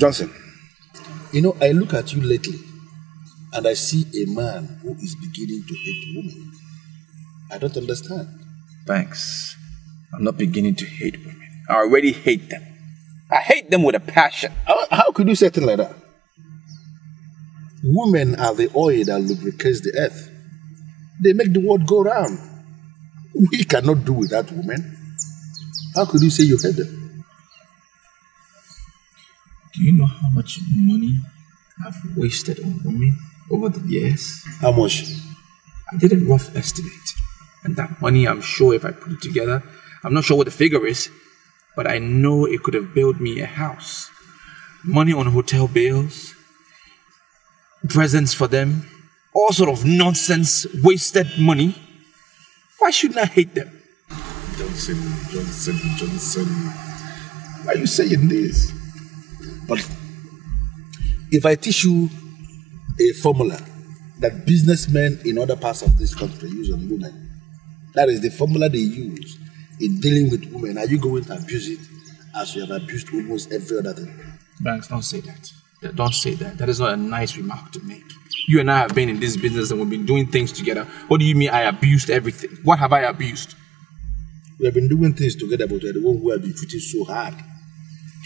Johnson, you know, I look at you lately and I see a man who is beginning to hate women. I don't understand. Thanks. I'm not beginning to hate women. I already hate them. I hate them with a passion. How could you say things like that? Women are the oil that lubricates the earth. They make the world go round. We cannot do without women. How could you say you hate them? Do you know how much money I've wasted on women over the years? How much? I did a rough estimate. And that money, I'm sure if I put it together, I'm not sure what the figure is, but I know it could have built me a house. Money on hotel bills, presents for them, all sort of nonsense, wasted money. Why shouldn't I hate them? Johnson. Why are you saying this? But if I teach you a formula that businessmen in other parts of this country use on women, that is the formula they use in dealing with women, are you going to abuse it as you have abused almost every other thing? Banks, don't say that. Don't say that. That is not a nice remark to make. You and I have been in this business and we've been doing things together. What do you mean I abused everything? What have I abused? We have been doing things together, but you're the one who have been treating so hard.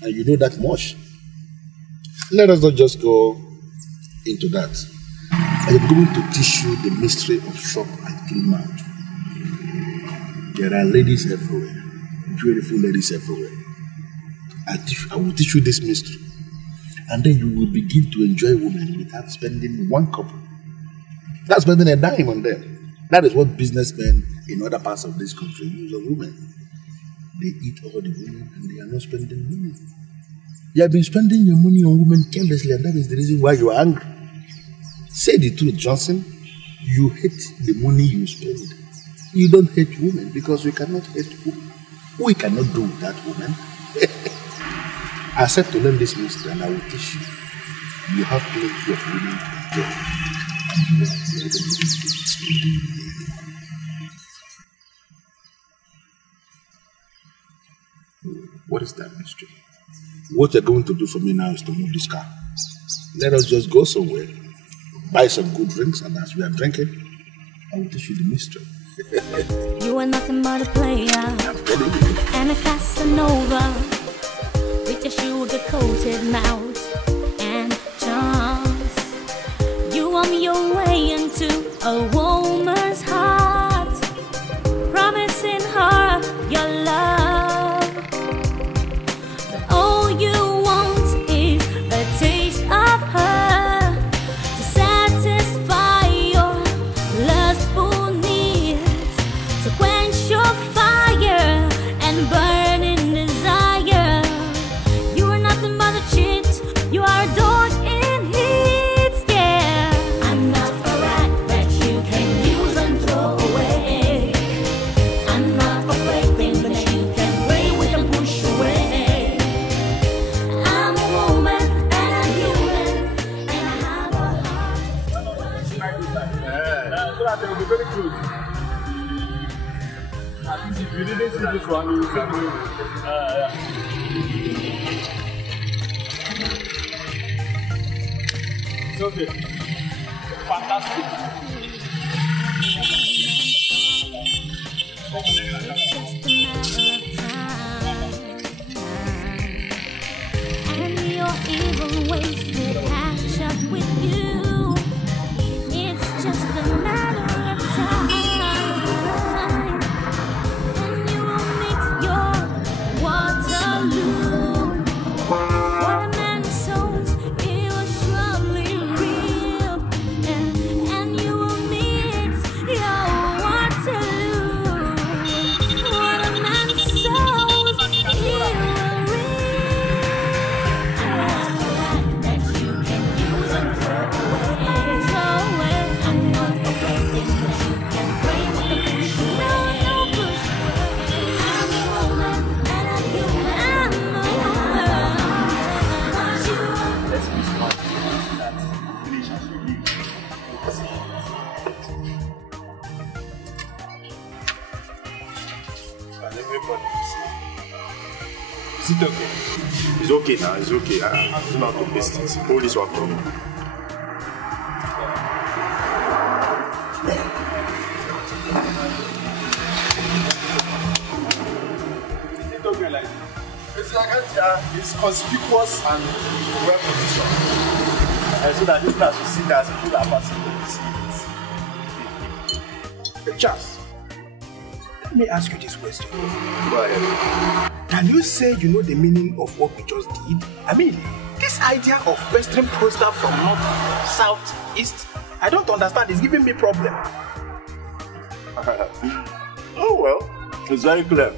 And you know that much. Let us not just go into that. I am going to teach you the mystery of shop and clean mouth. There are ladies everywhere, beautiful ladies everywhere. I will teach you this mystery. And then you will begin to enjoy women without spending one couple. That's spending a dime on them. That is what businessmen in other parts of this country use on women. They eat all the women and they are not spending money. You have been spending your money on women carelessly, and that is the reason why you are angry. Say the truth, Johnson. You hate the money you spend. You don't hate women because we cannot hate women. We cannot do without women. I said to learn this mystery and I will teach you. You have plenty of women to enjoy. And you are going to spending money. What is that mystery? What you're going to do for me now is to move this car. Let us just go somewhere, buy some good drinks, and as we are drinking, I will teach you the mystery. You are nothing but a player and a Casanova with your sugar-coated mouth and charms. You on your way into a woman's heart, promising her your love. But all you want is a taste of her to satisfy your lustful needs, to quench your fire and burning desire. You are nothing but a cheat, you are a dog in heat, yeah. I'm not a rat that you can use and throw away. I'm not a plaything that you can play with and push away. I'm a woman and I'm human and I have a heart. So that they will be very close. At least if you didn't see this one, you will see the yeah. It's okay. Fantastic. Just a matter of time, and your evil ways will catch up with you. It's just a matter of time, and you will meet your Waterloo. What a man sows, he will surely reap, and Is it okay? It's okay now, it's okay. I do not to paste it. Hold this one from me. Is it okay like it's conspicuous and well positioned. So that this class will see that as people are passing to see it. Charles, let me ask you this question. Go ahead. Can you say you know the meaning of what we just did? I mean, this idea of pestering poster from north, south, east, I don't understand. It's giving me problem. Oh well, it's very clear.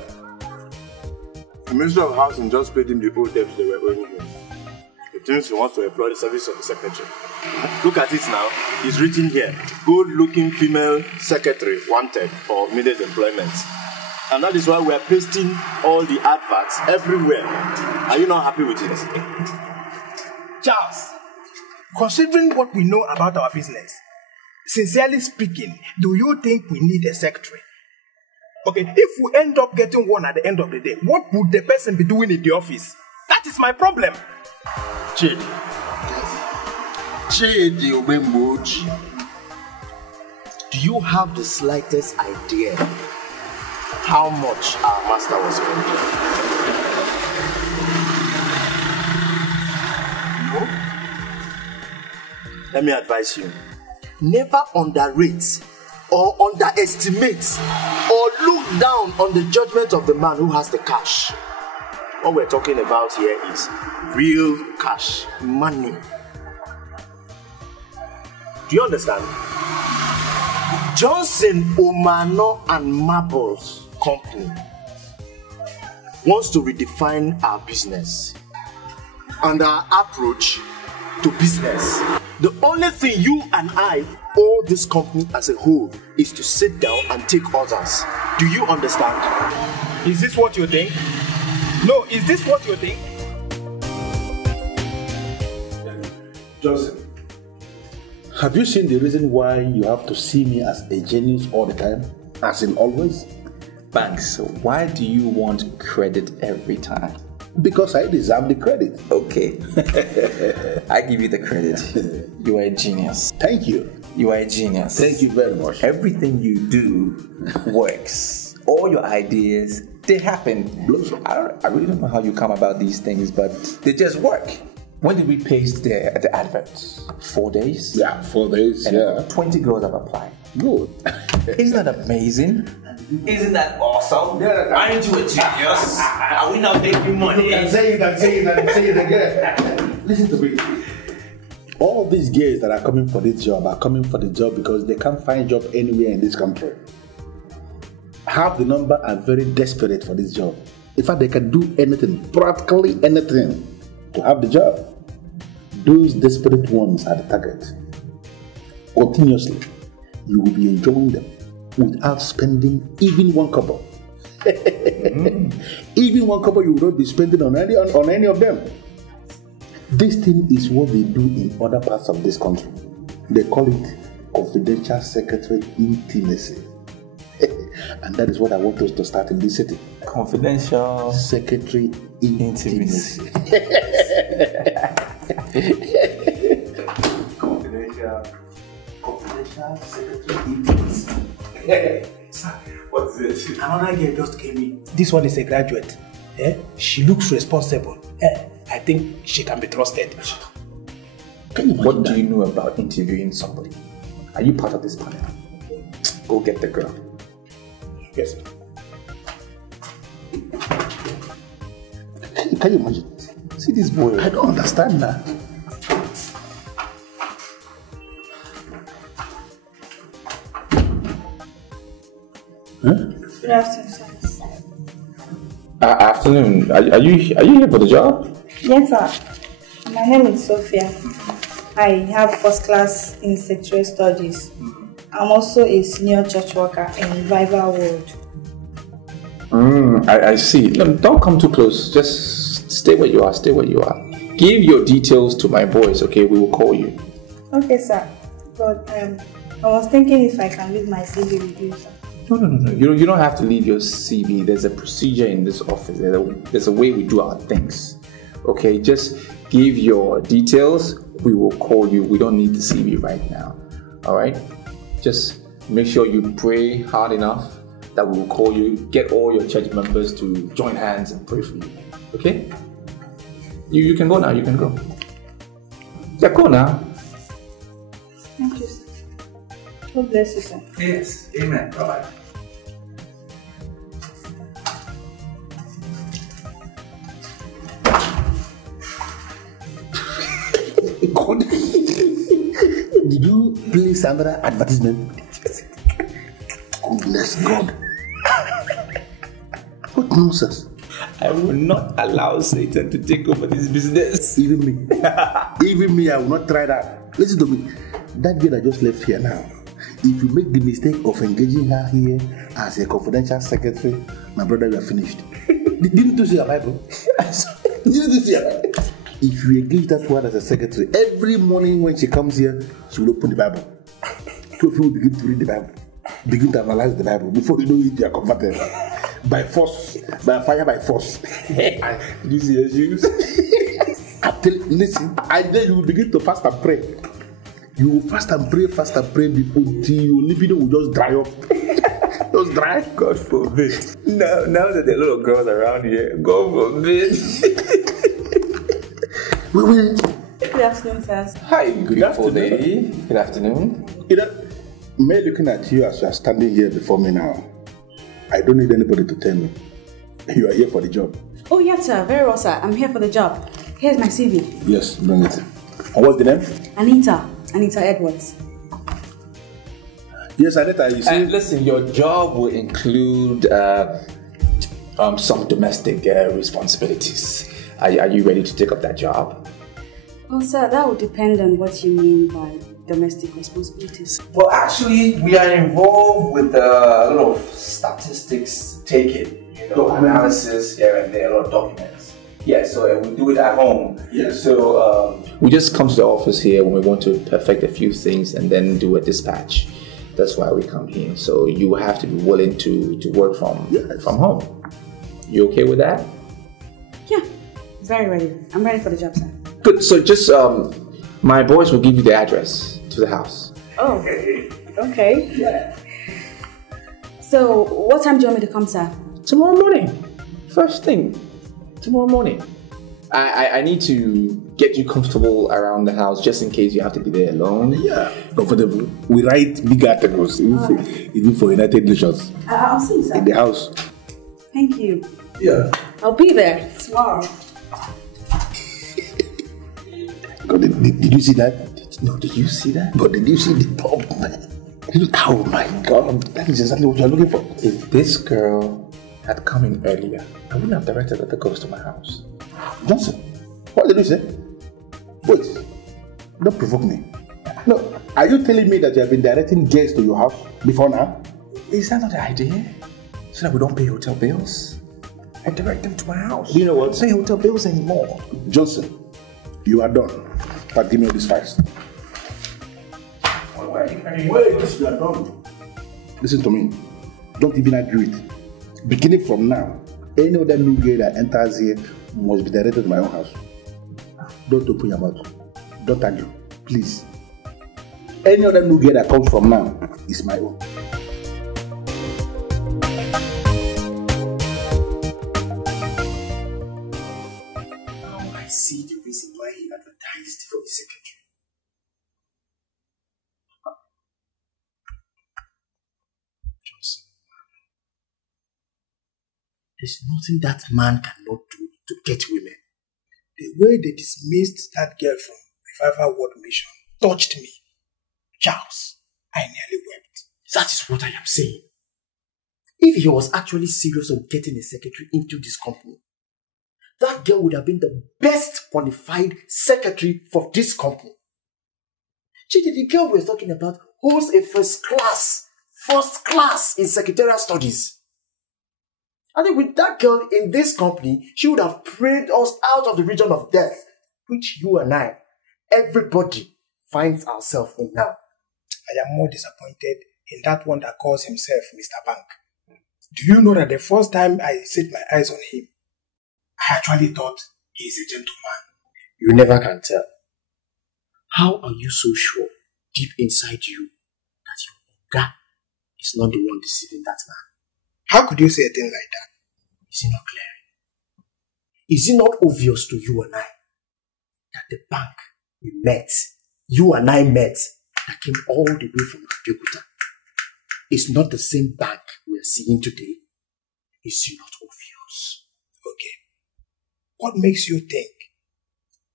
The Ministry of Housing just paid him the old debts they were owing him. He thinks he wants to employ the service of the secretary. Look at it now. It's written here. Good-looking female secretary wanted for immediate employment. And that is why we are pasting all the adverts everywhere. Are you not happy with it? Charles, considering what we know about our business, sincerely speaking, do you think we need a secretary? Okay, if we end up getting one at the end of the day, what would the person be doing in the office? That is my problem. Chidi. Chidi Obembochi. Do you have the slightest idea how much our master was spending? No? Let me advise you. Never underrate or underestimate or look down on the judgment of the man who has the cash. What we're talking about here is real cash, money. Do you understand? Johnson, Omano and Marbles Company wants to redefine our business and our approach to business. The only thing you and I owe this company as a whole is to sit down and take orders. Do you understand? Is this what you think? No, is this what you think? Johnson, have you seen the reason why you have to see me as a genius all the time? As in always? Banks, why do you want credit every time? Because I deserve the credit. Okay. I give you the credit. You are a genius. Thank you. You are a genius. Thank you very much. Everything you do works. All your ideas, they happen. I really don't know how you come about these things, but they just work. When did we paste the adverts? 4 days? Yeah, 4 days, and yeah. 20 girls have applied. Good. Isn't that amazing? Isn't that awesome? Yeah, aren't you a genius? Are we not making money? You can say it again. Listen to me. All these girls that are coming for this job are coming for the job because they can't find job anywhere in this country. Half the number are very desperate for this job. In fact, they can do anything, practically anything, to have the job. Those desperate ones are the target. Continuously, you will be enjoying them without spending even one kobo. Even one kobo you will not be spending on any of them. This thing is what they do in other parts of this country. They call it confidential secretary intimacy. And that is what I want us to start in this city. Confidential secretary intimacy. Confidential secretary intimacy. What's this? Another girl just came in. This one is a graduate. She looks responsible. I think she can be trusted. What do you know about interviewing somebody? Are you part of this panel? Go get the girl. Yes. Can you imagine? See this boy? I don't understand that. Good afternoon, sir. Afternoon. Are you here for the job? Yes, sir. My name is Sophia. I have first class in secretarial studies. I'm also a senior church worker in Revival World. I see. No, don't come too close. Just stay where you are. Stay where you are. Give your details to my boys, okay? We will call you. Okay, sir. But I was thinking if I can leave my CV with you, sir. No. You don't have to leave your CV. There's a procedure in this office. There's a way we do our things. Okay, just give your details. We will call you. We don't need the CV right now. All right? Just make sure you pray hard enough that we will call you. Get all your church members to join hands and pray for you. Okay? You can go now. You can go. Yeah, go now. Thank you, sir. God bless you, sir. Yes. Amen. Bye-bye. God. Did you place another advertisement? Goodness God. What nonsense? I will not allow Satan to take over this business. Even me, I will not try that. Listen to me. That girl that just left here now, if you make the mistake of engaging her here as a confidential secretary, my brother, you are finished. Didn't you see your Bible? Didn't you see your Bible? If you engage that one as a secretary, every morning when she comes here, she will open the Bible. So if you will begin to read the Bible, begin to analyze the Bible, before you know it, you are converted. By force, by fire, by force. You see your shoes? Listen, and then you will begin to fast and pray. You will fast and pray before your libido will just dry up. Just dry. God forbid. Now that there are a lot of girls around here, God forbid. Good afternoon, sir. Hi, beautiful lady. Good afternoon. Me looking at you as you are standing here before me now, I don't need anybody to tell me you are here for the job. Oh, yes, sir. Very well, sir. I'm here for the job. Here's my CV. Yes, bring it. And what's the name? Anita Edwards. Yes, Anita, you see. Listen, your job will include some domestic responsibilities. Are you ready to take up that job? Well, sir, that would depend on what you mean by domestic responsibilities. Well, actually, we are involved with a lot of statistics taking, analysis here and there, a lot of documents. Yeah, so we do it at home. Yeah. So we just come to the office here when we want to perfect a few things and then do a dispatch. That's why we come here. So you have to be willing to work from home. You okay with that? Yeah, very ready. I'm ready for the job, sir. Good. So just my boys will give you the address to the house. Oh, okay. Yeah. So what time do you want me to come, sir? Tomorrow morning. First thing. Tomorrow morning. I need to get you comfortable around the house just in case you have to be there alone. Yeah, comfortable. We write big articles, even for United Nations. I'll see you, sir. In the house. Thank you. Yeah. I'll be there tomorrow. God, did you see that? No, did you see that? But did you see the pub, man? Oh my God, that is exactly what you're looking for. If this girl had come in earlier, I wouldn't have directed other girls to my house. Johnson, what did you say? Wait, don't provoke me. No, are you telling me that you have been directing guests to your house before now? Is that not the idea? So that we don't pay hotel bills? I direct them to my house. Do you know what? Don't pay hotel bills anymore. Johnson, you are done. But give me all these files. Wait, you are done. Listen to me. Don't even argue it. Beginning from now, any other new girl that enters here must be directed to my own house. Don't open your mouth. Don't argue. Please. Any other new girl that comes from now is my own. Now I see the reason why he advertised for the secretary. Johnson. There's nothing that man cannot do to get women. The way they dismissed that girl from Revival World Mission touched me. Charles, I nearly wept. That is what I am saying. If he was actually serious of getting a secretary into this company, that girl would have been the best qualified secretary for this company. The girl we're talking about holds a first class in secretarial studies. I think with that girl in this company, she would have prayed us out of the region of death, which you and I, everybody, finds ourselves in now. I am more disappointed in that one that calls himself Mr. Bank. Do you know that the first time I set my eyes on him, I actually thought he is a gentleman. You never can tell. How are you so sure, deep inside you, that your Oga is not the one deceiving that man? How could you say a thing like that? Is it not clear? Is it not obvious to you and I that the bank we met, you and I met, that came all the way from Abeokuta, is not the same bank we are seeing today? Is it not obvious? Okay. What makes you think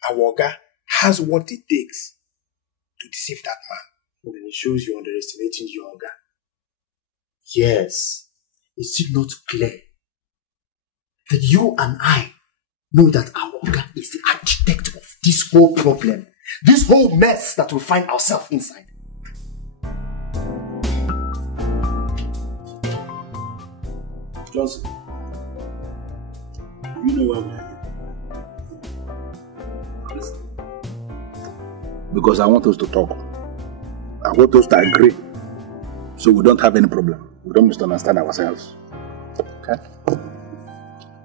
our Oga has what it takes to deceive that man? Well, then it shows you're underestimating your Oga. Yes. Is it not clear that you and I know that our Oga is the architect of this whole problem, this whole mess that we find ourselves inside? Johnson, you know why we are here? Because I want us to talk. I want us to agree so we don't have any problem. We don't misunderstand ourselves. Okay?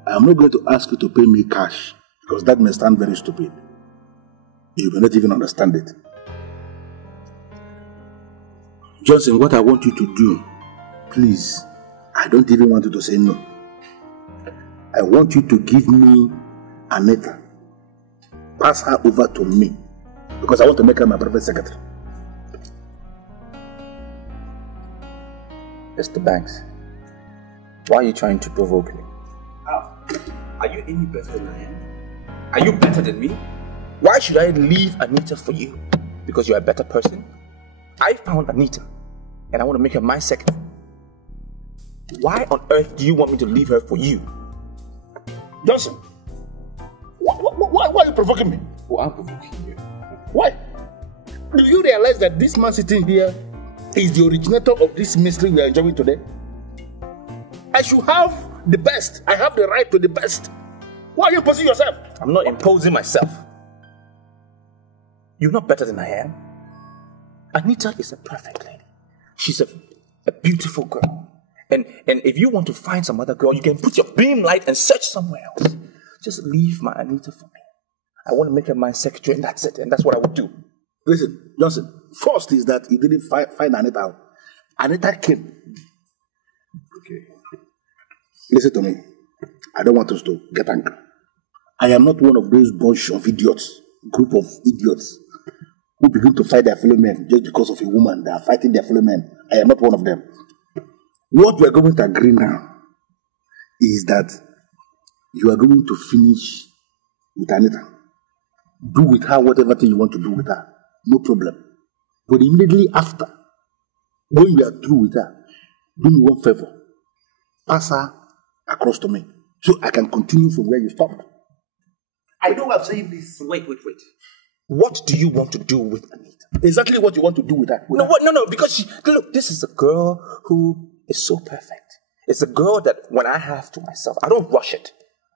I'm not going to ask you to pay me cash because that may sound very stupid. You may not even understand it. Johnson, what I want you to do, please, I don't even want you to say no. I want you to give me Anita. Pass her over to me because I want to make her my private secretary. Mr. Banks, why are you trying to provoke me? How? Are you any better than I am? Are you better than me? Why should I leave Anita for you? Because you're a better person? I found Anita, and I want to make her my secretary. Why on earth do you want me to leave her for you? Johnson, why are you provoking me? Well, I'm provoking you. Why? Do you realize that this man sitting here is the originator of this mystery we are enjoying today? I should have the best. I have the right to the best. Why are you imposing yourself? I'm not imposing myself. You're not better than I am. Anita is a perfect lady. She's a beautiful girl. And if you want to find some other girl, you can put your beam light and search somewhere else. Just leave my Anita for me. I want to make her my secretary, and that's it. And that's what I would do. Listen, Johnson, first is that you didn't find Anita out. Anita came. Okay. Listen to me. I don't want us to get angry. I am not one of those bunch of idiots, group of idiots, who begin to fight their fellow men just because of a woman. They are fighting their fellow men. I am not one of them. What we are going to agree now is that you are going to finish with Anita. Do with her whatever thing you want to do with her. No problem. But immediately after, when you are through with her, do me one favor. Pass her across to me so I can continue from where you stopped. I know I'm saying this. Wait. What do you want to do with Anita? Exactly what you want to do with her. No, because look, this is a girl who is so perfect. It's a girl that when I have to myself, I don't rush it.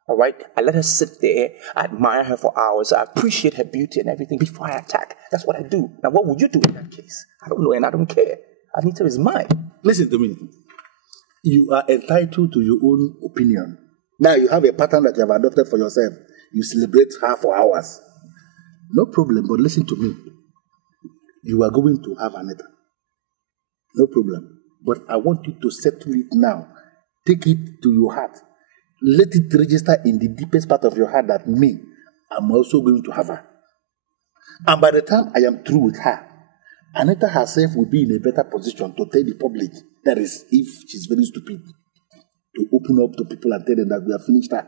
All right? I let her sit there. I admire her for hours. I appreciate her beauty and everything before I attack. That's what I do. Now, what would you do in that case? I don't know, and I don't care. Anita is mine. Listen to me. You are entitled to your own opinion. Now, you have a pattern that you have adopted for yourself. You celebrate her for hours. No problem, but listen to me. You are going to have Anita. No problem. But I want you to settle it now. Take it to your heart. Let it register in the deepest part of your heart that me, I'm also going to have her. And by the time I am through with her, Anita herself will be in a better position to tell the public, that is, if she's very stupid, to open up to people and tell them that we have finished her.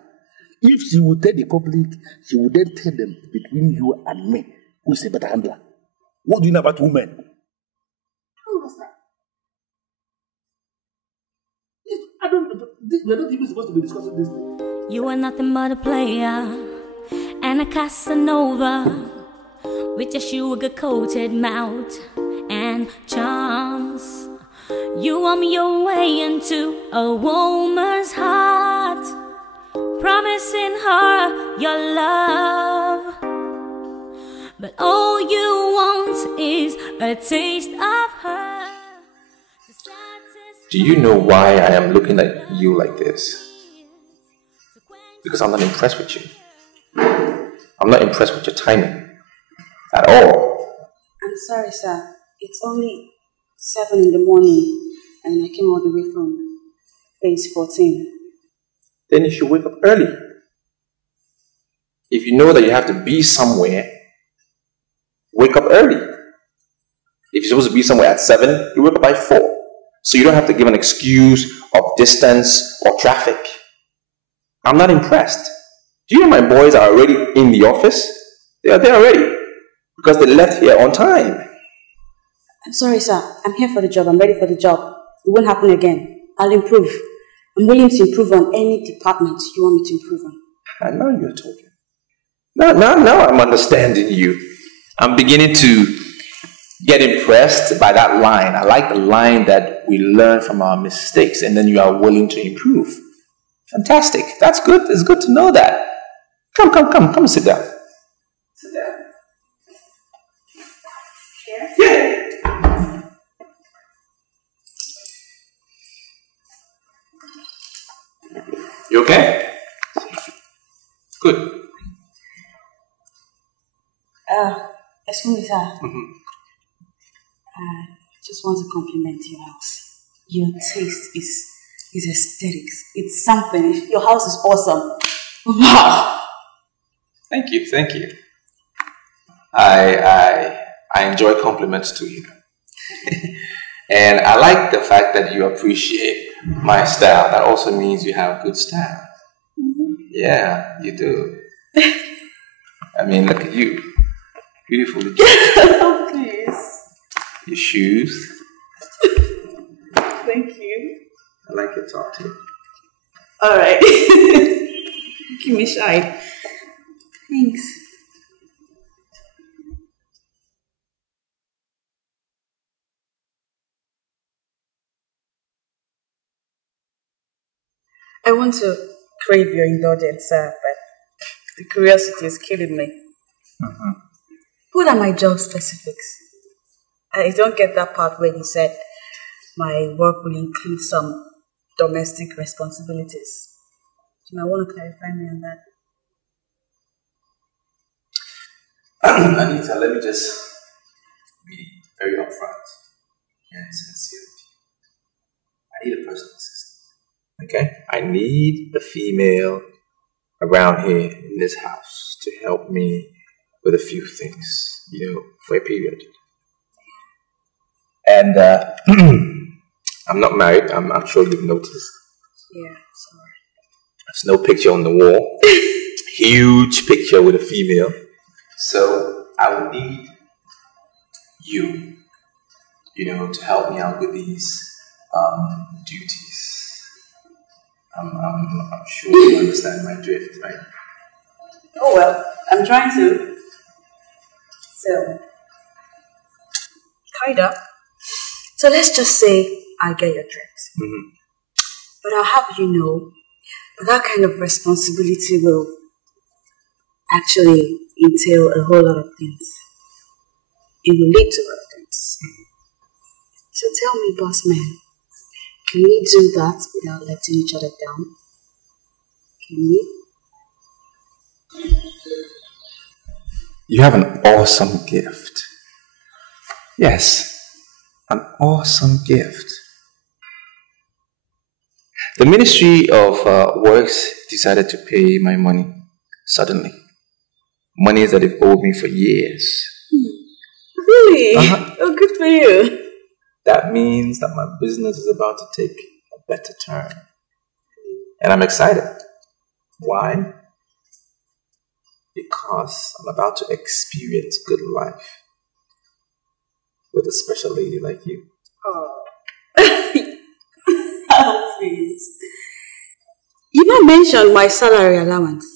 If she will tell the public, she will then tell them, between you and me, who is a better handler. What do you know about women? We're not even supposed to be discussing this thing. You are nothing but a player and a Casanova with your sugar-coated mouth and charms. You warm your way into a woman's heart, promising her your love. But all you want is a taste of her. Do you know why I am looking at you like this? Because I'm not impressed with you. I'm not impressed with your timing. At all. I'm sorry, sir. It's only 7 in the morning and I came all the way from phase 14. Then you should wake up early. If you know that you have to be somewhere, wake up early. If you're supposed to be somewhere at 7, you wake up by 4. So you don't have to give an excuse of distance or traffic. I'm not impressed. Do you know my boys are already in the office? They are there already. Because they left here on time. I'm sorry, sir. I'm here for the job. I'm ready for the job. It won't happen again. I'll improve. I'm willing to improve on any department you want me to improve on. I know you're talking. Now I'm understanding you. I'm beginning to get impressed by that line. I like the line that we learn from our mistakes and then you are willing to improve. Fantastic. That's good. It's good to know that. Come and sit down. Sit down. Yeah. You okay? Good. Excuse me, sir. Just want to compliment your house. Your taste is aesthetics. It's something. Your house is awesome. Wow. Thank you. I enjoy compliments to you. And I like the fact that you appreciate my style. That also means you have good style. Yeah, you do. I mean, look at you. Beautiful. Please. Your shoes. Thank you. I like your top too. Alright. Keep me shy. Thanks. I want to crave your indulgence, sir, but the curiosity is killing me. What are my job specifics? I don't get that part where you said my work will include some domestic responsibilities. You might want to clarify me on that. Anita, let me just be very upfront and sincere with you. I need a personal assistant. Okay? I need a female around here in this house to help me with a few things, for a period. And I'm not married. I'm sure you've noticed. Yeah, sorry. There's no picture on the wall. Huge picture with a female. So I would need you, to help me out with these duties. I'm sure you understand my drift, right? Oh well, I'm trying to. So, kinda. So let's just say I get your drift. But I'll have you know that kind of responsibility will actually entail a whole lot of things. It will lead to a lot of things. So tell me, boss man, can we do that without letting each other down? Can we? You have an awesome gift. Yes, an awesome gift. The Ministry of Works decided to pay my money suddenly. Money that they've owed me for years. Really? Oh, good for you. That means that my business is about to take a better turn. And I'm excited. Why? Because I'm about to experience good life with a special lady like you. Oh. Oh, please. You don't mention my salary allowance.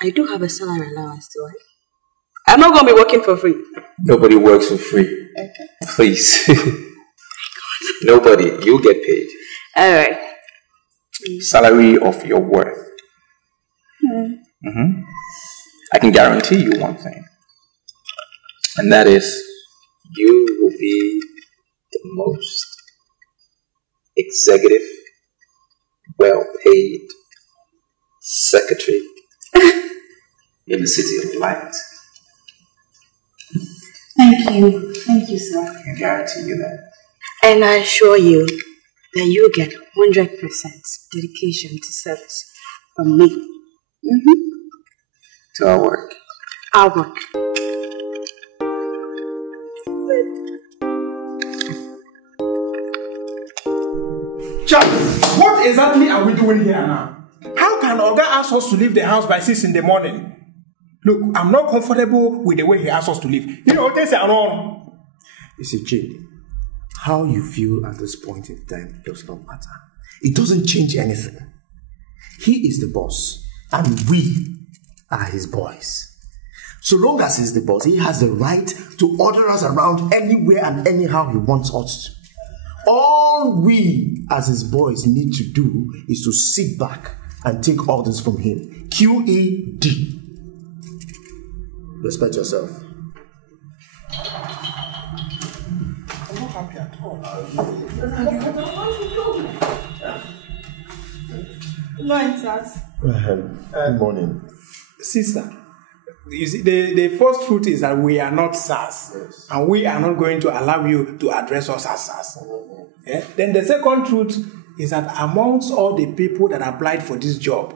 I do have a salary allowance, do I? I'm not going to be working for free. Nobody works for free. Okay. Please. Nobody. You'll get paid. All right. Salary of your worth. I can guarantee you one thing. And that is, you will be the most executive, well-paid secretary in the city of light. Thank you, sir. I guarantee you that. And I assure you that you get 100% dedication to service from me. To our work. Our work. Chuck, what exactly are we doing here now? How can Oga ask us to leave the house by 6 in the morning? Look, I'm not comfortable with the way he asks us to leave. You know, this is wrong. You see, Jade, how you feel at this point in time does not matter. It doesn't change anything. He is the boss, and we are his boys. So long as he's the boss, he has the right to order us around anywhere and anyhow he wants us to. All we as his boys need to do is to sit back and take orders from him. QED. Respect yourself. I'm not happy at all. Good morning, Sas. Good morning. Sister, you see, the first truth is that we are not SAS. Yes. And we are not going to allow you to address us as SAS. Yeah? Then the second truth is that amongst all the people that applied for this job,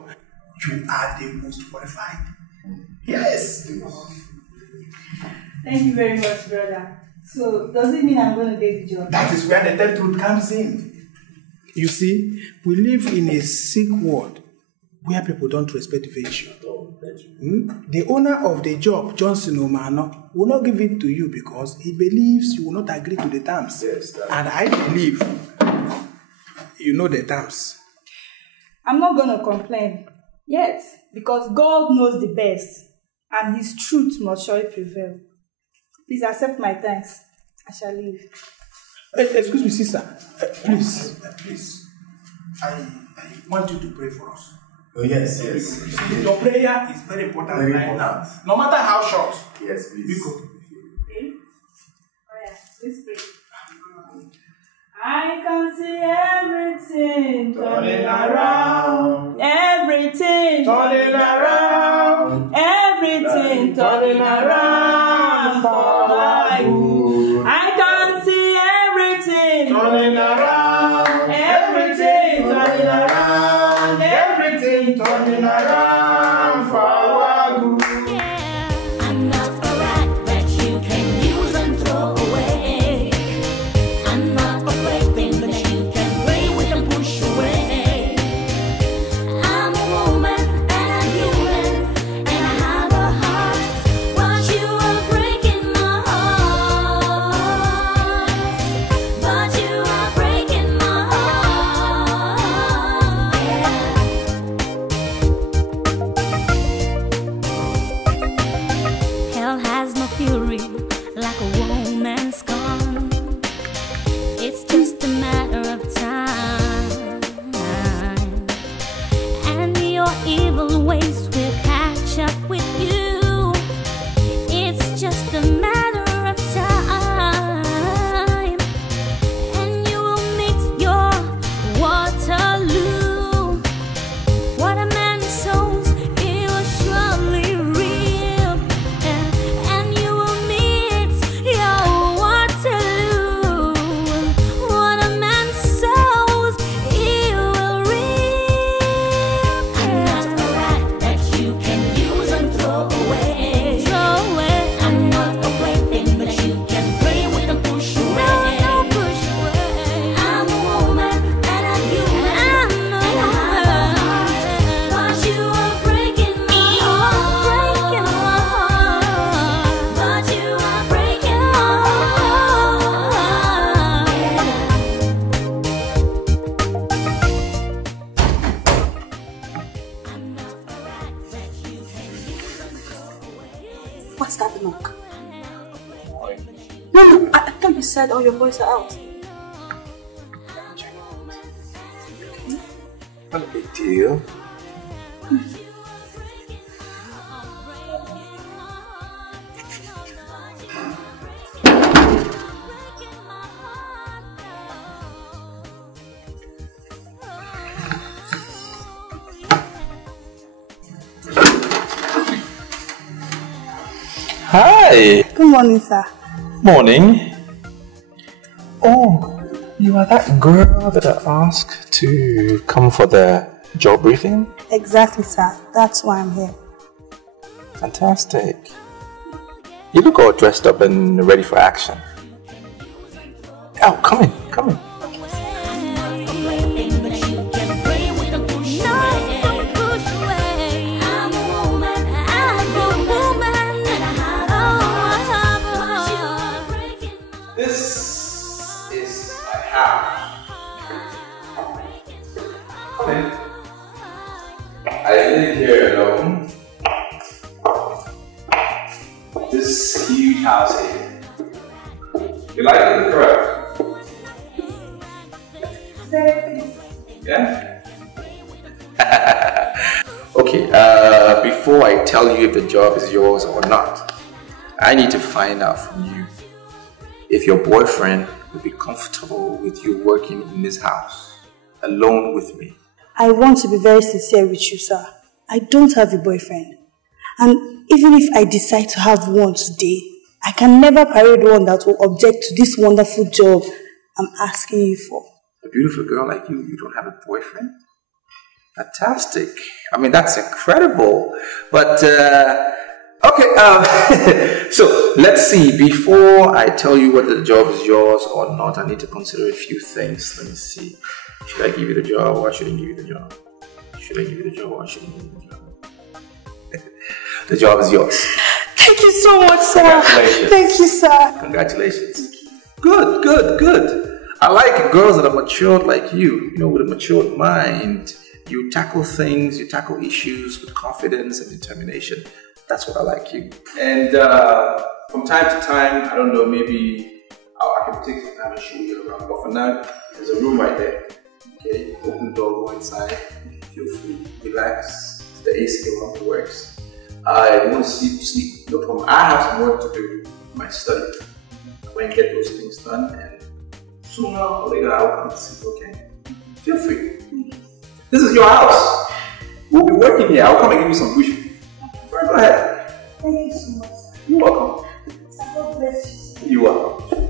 you are the most qualified. Yes. Thank you very much, brother. So, does it mean I'm going to get the job? That is where the third truth comes in. You see, we live in a sick world where people don't respect virtue. The owner of the job, Johnson Omano, will not give it to you because he believes you will not agree to the terms. Yes, and I believe you know the terms. I'm not going to complain. Yes, because God knows the best and His truth must surely prevail. Please accept my thanks. I shall leave. Excuse me, sister. Please. I want you to pray for us. Oh, yes. Your prayer is very important right now. No matter how short. Yes, please. Okay. Let's pray. I can see everything turning around. Everything turning around. Everything turning around for my good. I can see everything turning around. Everything turning around. Everything turning around for our good. I'm not a rat that you can use and throw away. I'm not a plaything that you can play with and push away. I'm a woman and I'm human and I have a heart, but you are breaking my heart. But you are breaking my heart. Hell has no fury like a woman's gone. It's just a matter of time, and your evil ways will catch up with you. It's just a matter of time, and you will meet your Waterloo. What a man sows, he will surely reap, and you will meet your Waterloo. What a man sows, he will reap. I'm not a rat that you can use and throw away. I'm not a plaything that you can play with and push away. No, push away. I'm a woman and I'm human and I have a heart, but you are breaking my heart. But you are breaking my heart. I'm not a rat that you can use and throw away. What's that knock? No, I thought you said all your boys are out. Not a big deal. Hi. Good morning, sir. Morning. Oh, you are that girl that I asked to come for the job briefing? Exactly, sir. That's why I'm here. Fantastic. You look all dressed up and ready for action. Oh, come in, come in. This is my house. Come in. I live here alone. This huge house here. You like it, correct? Yeah? Okay, before I tell you if the job is yours or not, I need to find out from you if your boyfriend would be comfortable with you working in this house, alone with me. I want to be very sincere with you, sir. I don't have a boyfriend. And even if I decide to have one today, I can never parade one that will object to this wonderful job I'm asking you for. A beautiful girl like you don't have a boyfriend? Fantastic. I mean, that's incredible. But, okay, so let's see. Before I tell you whether the job is yours or not, I need to consider a few things. Let me see. Should I give you the job or shouldn't give you the job? Should I give you the job or shouldn't give you the job? The job is yours. Thank you so much, sir. Congratulations. Thank you, sir. Congratulations. Good, good, good. I like girls that are matured like you know, with a matured mind. You tackle things, you tackle issues with confidence and determination. That's what I like you. And from time to time, I don't know, maybe I can take some time and show you around. But for now, there's a room right there. Okay, open the door, go inside. Feel free, relax. The AC around works. If you want to sleep, no problem. I have some work to do in my study. I'm going to get those things done, and sooner or later I'll come and sleep, okay? Feel free. This is your house. We'll be working here. I'll come and give you some briefing. Right, go ahead. Thank you so much. You're welcome. God bless you. You're welcome.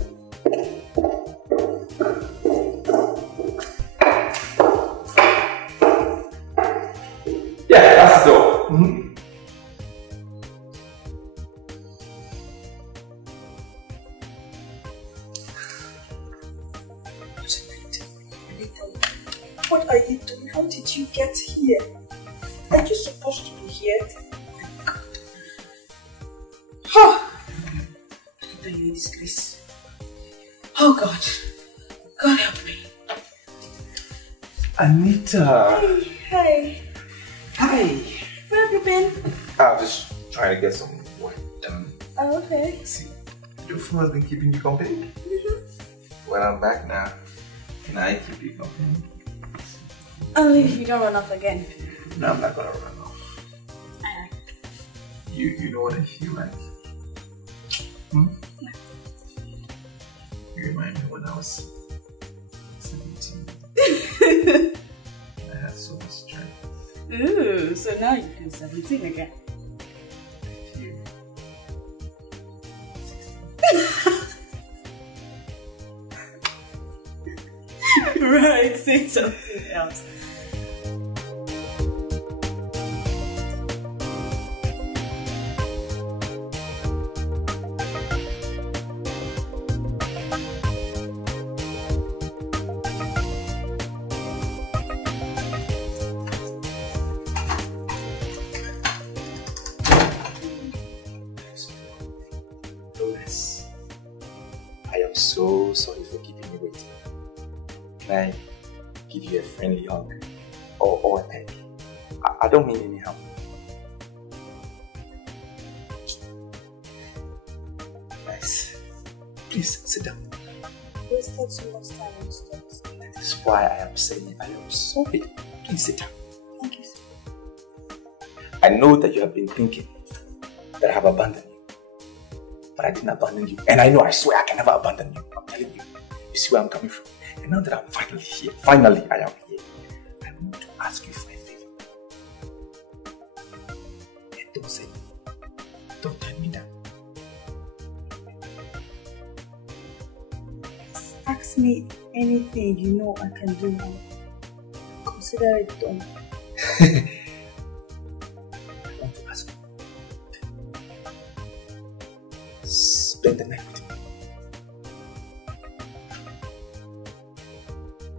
Yeah, that's the door. What are you doing? How did you get here? Are you supposed to be here? Oh my God. Oh, are you a disgrace? Oh God. God help me. Anita. Hey. Hi. Where have you been? I'm just trying to get some work done. Oh, okay. See, your phone has been keeping you company? Well, I'm back now. Can I keep you company? Only if you don't run off again. No, I'm not gonna run off. You know what I feel like? Hmm? No. You remind me when I was 17. I had so much strength. Ooh, so now you do 17 again. I feel 16. Right, say something else. I am so sorry for keeping you waiting. Can I give you a friendly hug or a pet? I don't mean any harm. Nice. Please sit down. Wasted so much time on studies. That is why I am saying I am sorry. Please sit down. Thank you, sir. I know that you have been thinking that I have abandoned you. But I didn't abandon you. And I know, I swear I can never abandon you. I'm telling you. You see where I'm coming from. And now that I'm finally here, finally I am here, I want to ask you for a favor. And don't say no. Don't turn me down. ask me anything you know I can do now. Consider it done. I want to ask you. Spend the night with me.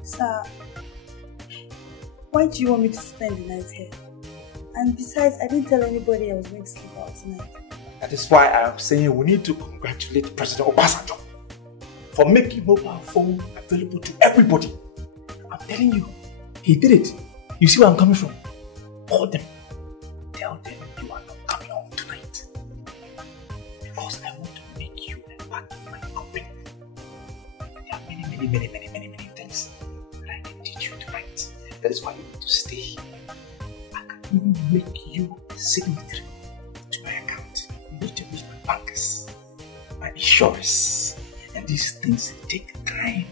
Sir, why do you want me to spend the night here? And besides, I didn't tell anybody I was going to sleep out tonight. That is why I am saying we need to congratulate President Obasanjo for making mobile phone available to everybody. I'm telling you, he did it. You see where I'm coming from? Call them. Tell them you are not coming home tonight. Because I want to make you a part of my company. There are many things that I can teach you tonight. That is why you need to stay here. I can even make you a signatory to my account. You need to meet my bankers, my insurers, and these things take time.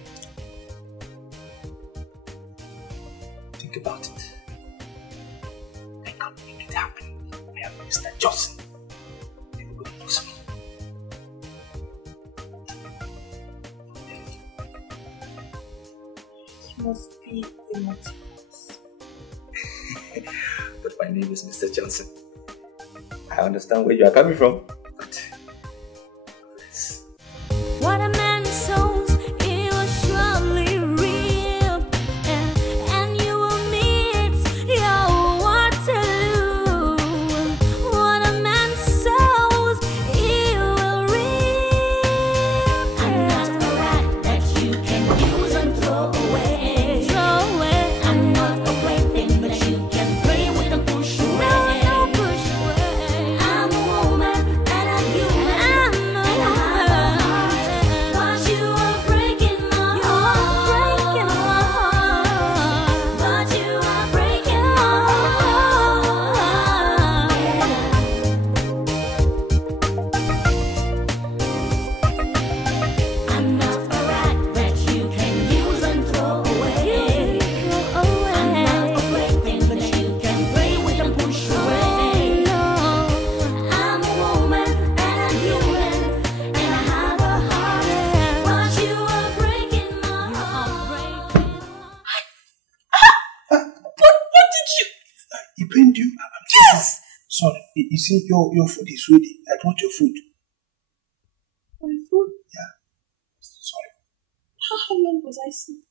Think about it. I can make it happen. I am Mr. Johnson. Everybody knows me. You must be a motivate. But my name is Mr. Johnson. I understand where you are coming from. But What a man sows, he will surely reap, and you will meet your Waterloo. What a man sows, he will reap. I'm not a rat that you can use and throw away. I'm not a plaything that you can play with and push away. No, push away. I'm a woman and a human, and I have a heart. But you are breaking my heart. But you are breaking my heart. I'm not a rat that you can use and throw away. I'm not a plaything that you can play with and push away. I'm a woman and a human, and I have a heart. But you are breaking my heart. What did you? He pained you? Yes! Sorry, you see, your food is ready. I brought your food. My food? Yeah. Sorry. How long was I asleep?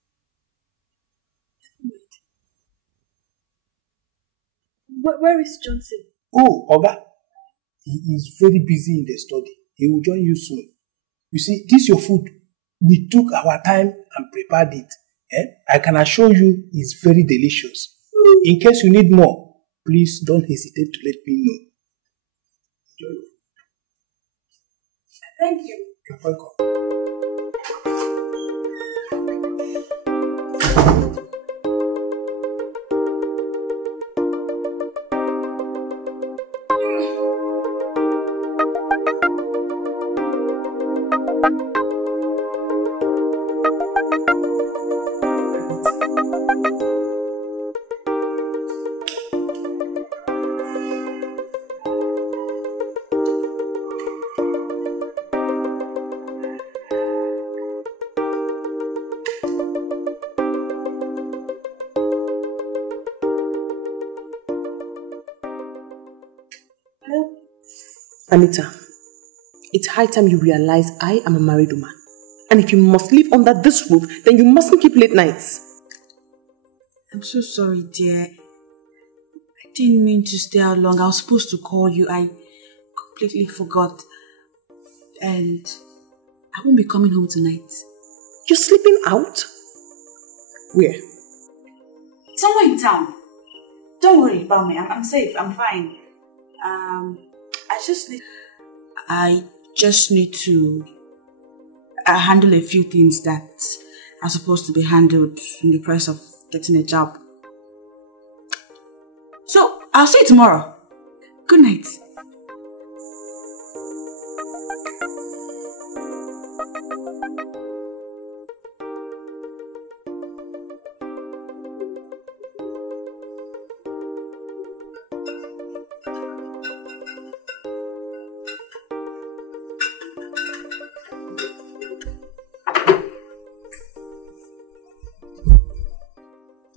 Where is Johnson? Oh, Oga. He is very busy in the study. He will join you soon. You see, this is your food. We took our time and prepared it. I can assure you it's very delicious. In case you need more, please don't hesitate to let me know. Enjoy your food. Thank you. You're welcome. Anita, it's high time you realize I am a married woman. And if you must live under this roof, then you mustn't keep late nights. I'm so sorry, dear. I didn't mean to stay out long. I was supposed to call you. I completely forgot. And I won't be coming home tonight. You're sleeping out? Where? Somewhere in town. Don't worry about me. I'm safe. I'm fine. I just need to handle a few things that are supposed to be handled in the process of getting a job. So, I'll see you tomorrow. Good night.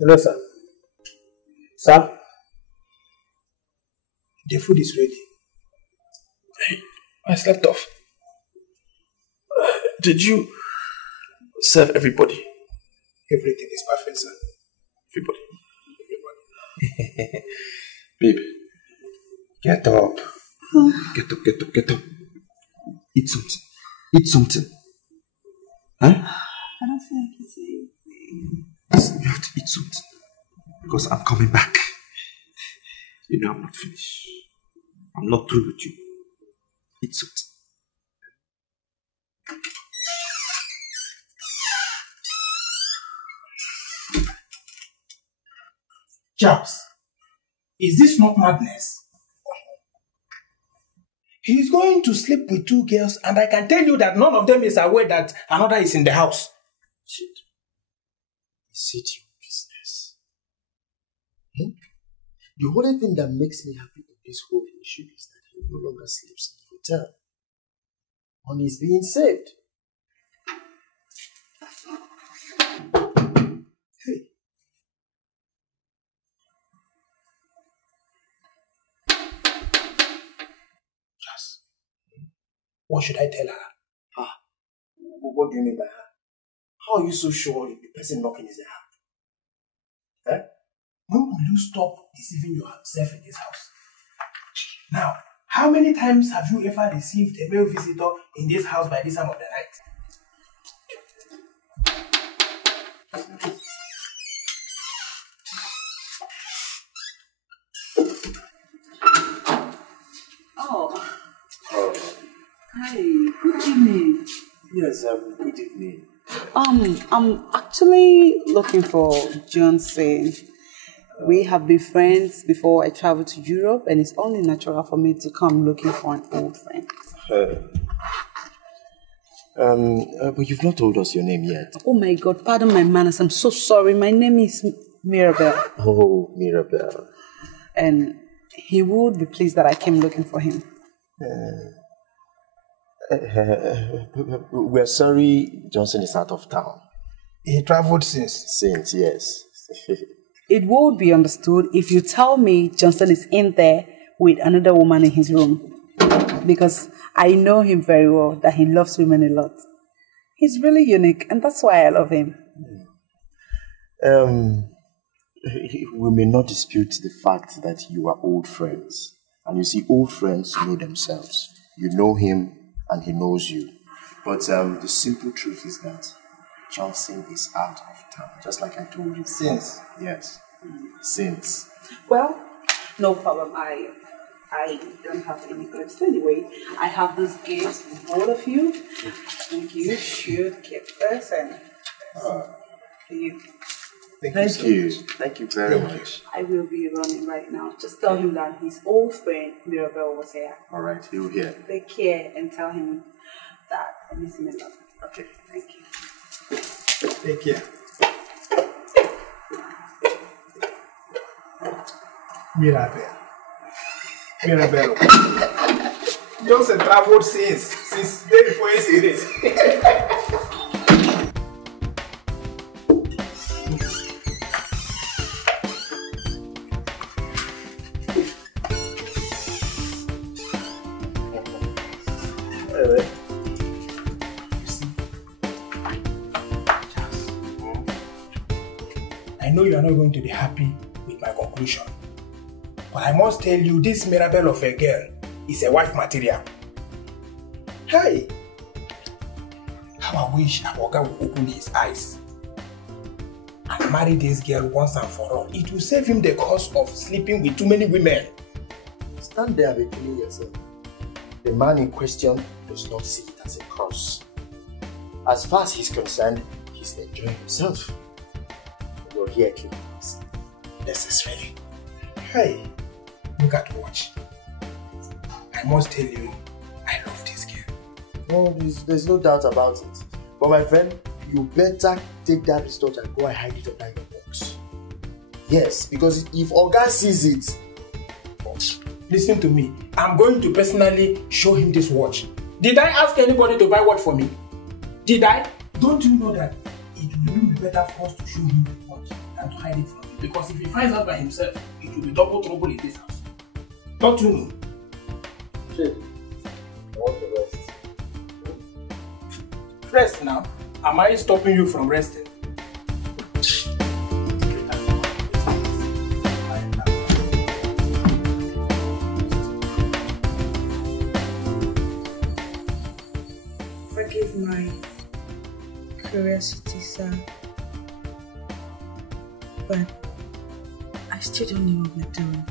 Hello, sir. Sir? The food is ready. I slept off. Did you serve everybody? Everything is perfect, sir. Everybody. Babe, get up. Get up. Eat something. Eat something. Huh? I don't feel like eating anything. You have to eat something. Because I'm coming back. You know I'm not finished. I'm not through with you. Eat something. Charles, is this not madness? He is going to sleep with 2 girls, and I can tell you that none of them is aware that another is in the house. Shit. Is it your business? The only thing that makes me happy in this whole issue is that he no longer sleeps in the hotel. Money is being saved. Hey. Yes. What should I tell her? What do you mean by her? How are you so sure if the person knocking is her? When will you stop deceiving yourself in this house? Now, how many times have you ever received a male visitor in this house by this time of the night? Hi, good evening. Yes, good evening. I'm actually looking for Johnson. We have been friends before I traveled to Europe, and it's only natural for me to come looking for an old friend. But you've not told us your name yet. Oh my God, pardon my manners. I'm so sorry. My name is Mirabel. Oh, Mirabel. And he would be pleased that I came looking for him. We're sorry Johnson is out of town. He traveled since? Since, yes. It would be understood if you tell me Johnson is in there with another woman in his room. Because I know him very well, that he loves women a lot. He's really unique, and that's why I love him. We may not dispute the fact that you are old friends. And you see, old friends know themselves. You know him, and he knows you. But the simple truth is that Johnson is out of town, just like I told you. Since? Yes, since. Well, no problem. I don't have any clips anyway. I have this gift for all of you. I think you should keep this and you. Thank you. Thank you very much. I will be running right now. Just tell him that his old friend Mirabel was here. All right, he'll hear. Take care and tell him that I miss him a lot. Okay. Thank you. Take care. Mirabel. Johnson traveled since day before yesterday. I know you are not going to be happy with my conclusion, but I must tell you this Mirabel of a girl is a wife material. Hey! How I wish our guy would open his eyes and marry this girl once and for all. It will save him the cost of sleeping with too many women. Stand there between yourself. The man in question does not see it as a curse. As far as he's concerned, he's enjoying himself. You're here to necessarily. Hey, look at watch. I must tell you, I love this girl. No, there's no doubt about it. But my friend, you better take that wristwatch and go and hide it under your box. Yes, because if Oga sees it... Listen to me. I'm going to personally show him this watch. Did I ask anybody to buy watch for me? Did I? Don't you know that it will be better for us to show him the watch than to hide it from you. Because if he finds out by himself, it will be double trouble in this house. Not to me. Chief, I want to rest. Rest now. Am I stopping you from resting? Forgive my curiosity, sir. But I still don't know what we're doing.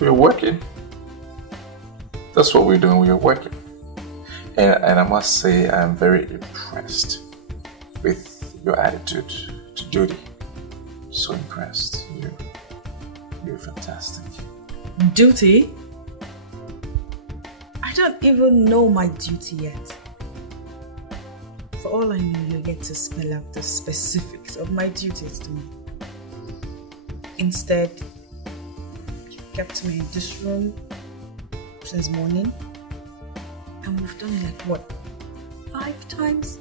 We're working. That's what we're doing. We are working. And I must say, I'm very impressed with your attitude to duty. So impressed. You're fantastic. Duty? I don't even know my duty yet. For all I know, you're yet to spell out the specifics of my duties to me. Instead, you kept me in this room since morning. And we've done like what? 5 times?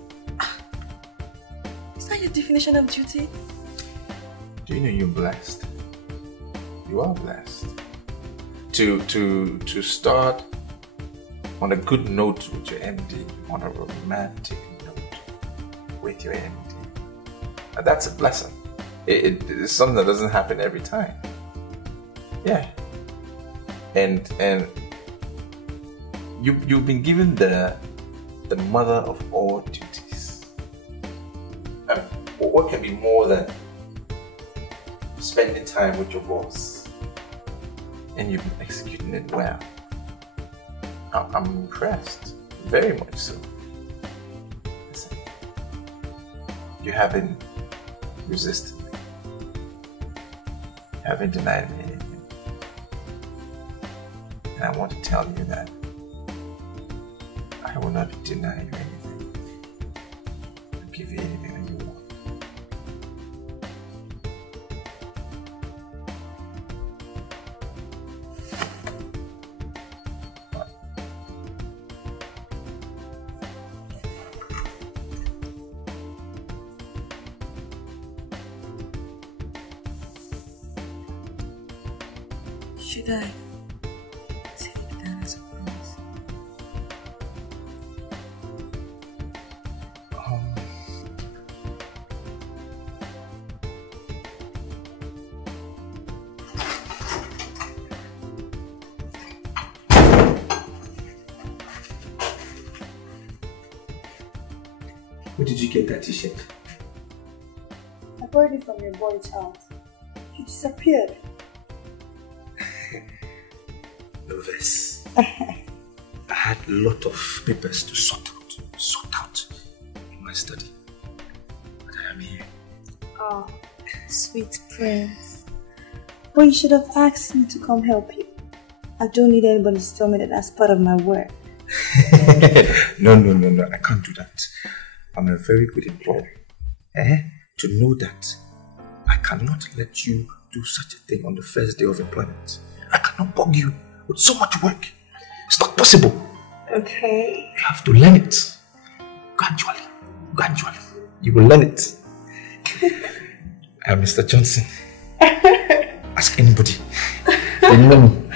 Is that your definition of duty? Do you know you're blessed? You are blessed. To start on a good note with your MD, on a romantic note with your MD. And that's a blessing. It's something that doesn't happen every time. Yeah. And you've been given the mother of all duties. And what can be more than spending time with your boss? And you've been executing it well. I'm impressed, very much so. Listen, you haven't resisted me. You haven't denied me anything. And I want to tell you that I will not deny you anything. I'll give you anything that you want. Should I take that as a promise? Where did you get that t-shirt? I borrowed it from your boy's house. He disappeared. Nervous. I had a lot of papers to sort out in my study. But I am here. Oh, sweet prince. But you should have asked me to come help you. I don't need anybody to tell me that that's part of my work. No, I can't do that. I'm a very good employee. To know that I cannot let you do such a thing on the first day of employment. I cannot bug you with so much work. It's not possible. Okay. You have to learn it. Gradually. You will learn it. I am Mr. Johnson. Ask anybody. They know me.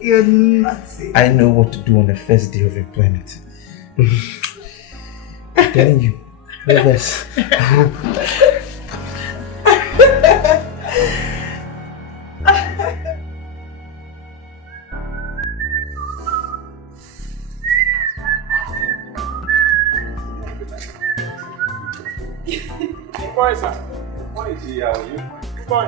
You're naughty. I know what to do on the first day of employment. I'm telling you. Nervous. Good boy, sir. Good boy, G, how are you? Good boy.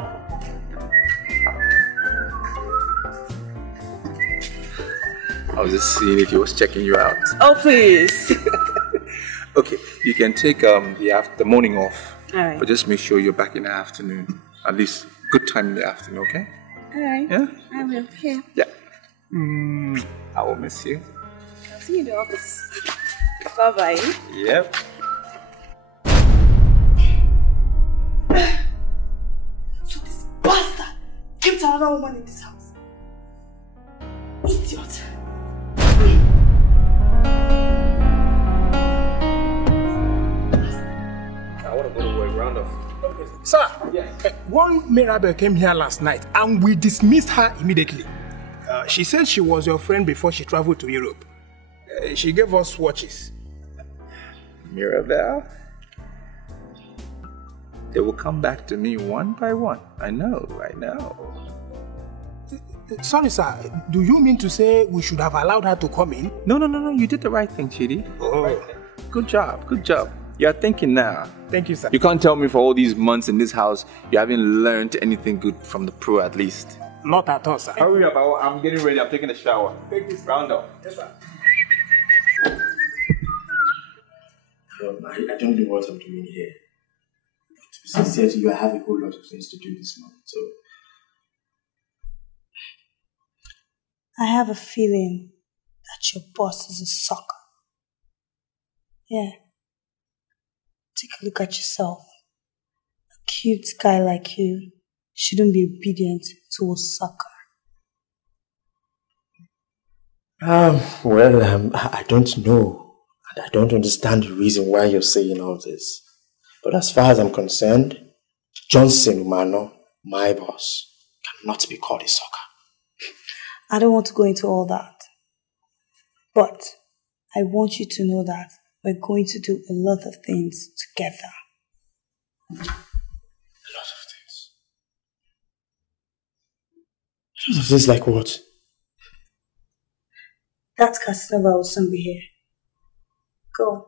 I was just seeing if he was checking you out. Oh, please. Okay, you can take the morning off. Alright. But just make sure you're back in the afternoon. At least good time in the afternoon, okay? Alright. Yeah? I will. Here. Yeah. I will miss you. I'll see you in the office. Bye-bye. Yep. So this bastard came to another woman in this house. Idiot. I want to go to work, round off. Sir, one Mirabel came here last night and we dismissed her immediately. She said she was your friend before she traveled to Europe. She gave us watches. Mirabel? They will come back to me one by one. I know. Sorry, sir. Do you mean to say we should have allowed her to come in? No. You did the right thing, Chidi. Oh. Good job. You're thinking now. Thank you, sir. You can't tell me for all these months in this house you haven't learned anything good from the pro at least. Not at all, sir. Hurry up, I'm getting ready. I'm taking a shower. Thank you, sir. Round up. Yes, sir. I don't know what I'm doing here. To be sincere to you, I have a whole lot of things to do this month, so... I have a feeling that your boss is a sucker. Yeah. Take a look at yourself. A cute guy like you shouldn't be obedient to a sucker. I don't know. And I don't understand the reason why you're saying all this. But as far as I'm concerned, Johnson Umano, my boss, cannot be called a sucker. I don't want to go into all that. But I want you to know that we're going to do a lot of things together. A lot of things? A lot of things like what? That Casanova will soon be here. Go.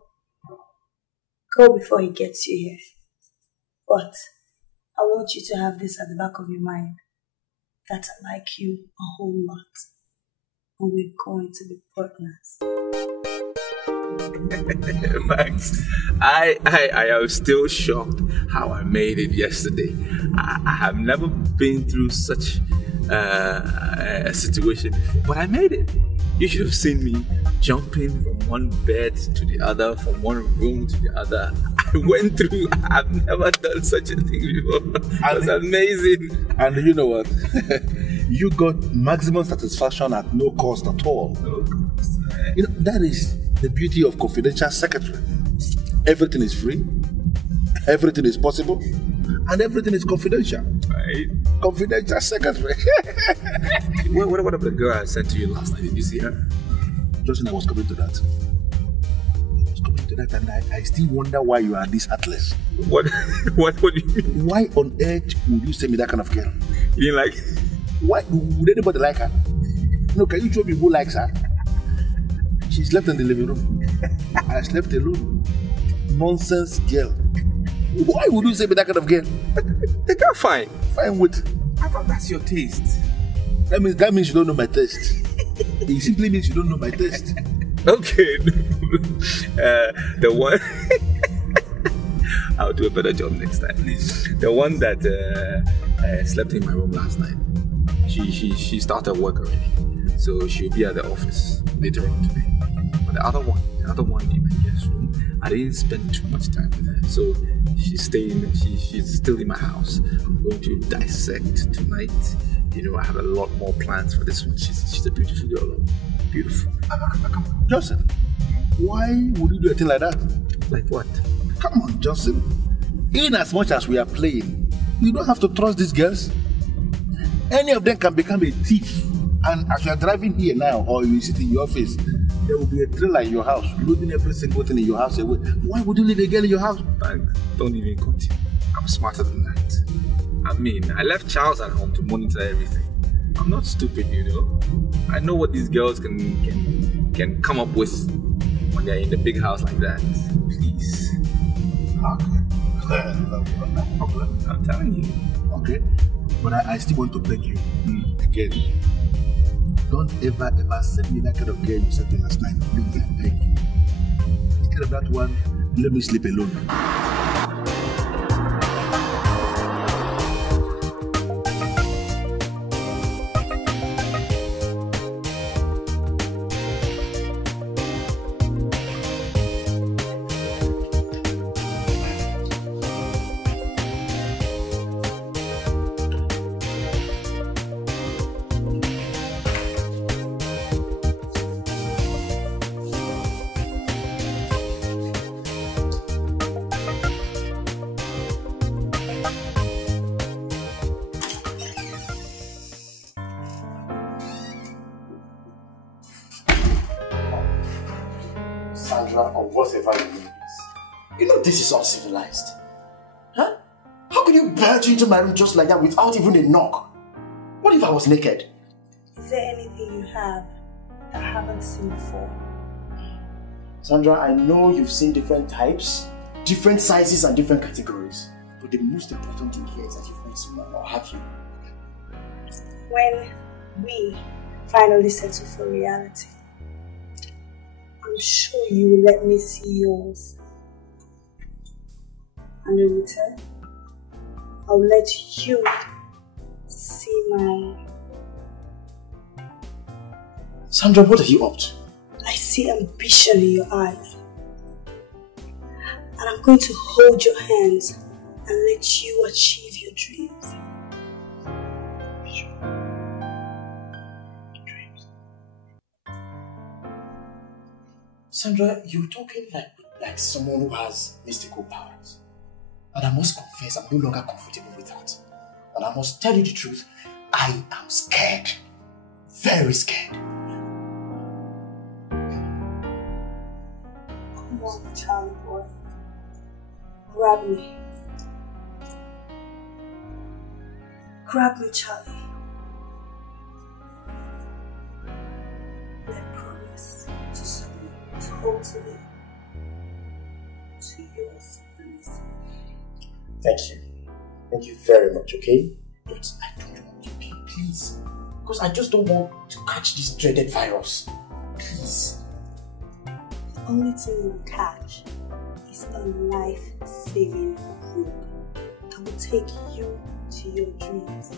Go before he gets you here. But I want you to have this at the back of your mind. That I like you a whole lot. And we're going to be partners. Max, I am still shocked how I made it yesterday. I have never been through such a situation before, but I made it. You should have seen me jumping from one bed to the other, from one room to the other. I went through, I've never done such a thing before. It was amazing. And you know what? You got maximum satisfaction at no cost at all. No cost. You know, that is the beauty of confidential secretary. Everything is free, everything is possible, and everything is confidential. Right? Confidential secretary. What about the girl I sent to you last night? Did you see her? Justin, I was coming to that. And I still wonder why you are this heartless. What do you mean? Why on earth would you send me that kind of girl? You didn't like? Why would anybody like her? No, can you show me who likes her? She slept in the living room. I slept alone. Nonsense girl. Why would you send me that kind of girl? The girl fine. Fine with? I thought that's your taste. That means you don't know my taste. It simply means you don't know my taste. Okay. The one I'll do a better job next time. The one that slept in my room last night. She started work already, so she'll be at the office later on today. But the other one in my guest room, I didn't spend too much time with her, so she's still in my house. I'm going to dissect tonight. You know, I have a lot more plans for this one. She's a beautiful girl. Beautiful. Johnson, why would you do a thing like that? Like what? Come on, Johnson. In as much as we are playing, you don't have to trust these girls. Any of them can become a thief. And as you are driving here now, or you sit in your office, there will be a trailer in your house, loading every single thing in your house away. Why would you leave a girl in your house? Don't even continue. I'm smarter than that. I mean, I left Charles at home to monitor everything. I'm not stupid, you know. I know what these girls can come up with when they're in the big house like that. Please. Okay. No problem. I'm telling you. Okay. But I still want to beg you again. Don't ever send me that kind of girl you sent me last night. Please, I beg you. Instead of that one, let me sleep alone. Sandra, or whatever your name is. You know this is uncivilized. Huh? How could you barge into my room just like that without even a knock? What if I was naked? Is there anything you have that I haven't seen before? Sandra, I know you've seen different types, different sizes and different categories. But the most important thing here is that you've not seen one, or have you? When we finally settle for reality, I'm sure you will let me see yours. And in return, I'll let you see mine. Sandra, what are you up to? I see ambition in your eyes. And I'm going to hold your hands and let you achieve your dreams. Sandra, you're talking like someone who has mystical powers. And I must confess, I'm no longer comfortable with that. And I must tell you the truth, I am scared. Very scared. Come on, Charlie boy. Grab me. Grab me, Charlie. I promise to submit totally to your supremacy. Thank you. Thank you very much, okay? But I don't want you, please. Because I just don't want to catch this dreaded virus. Please. The only thing you catch is a life-saving rope that will take you to your dreams.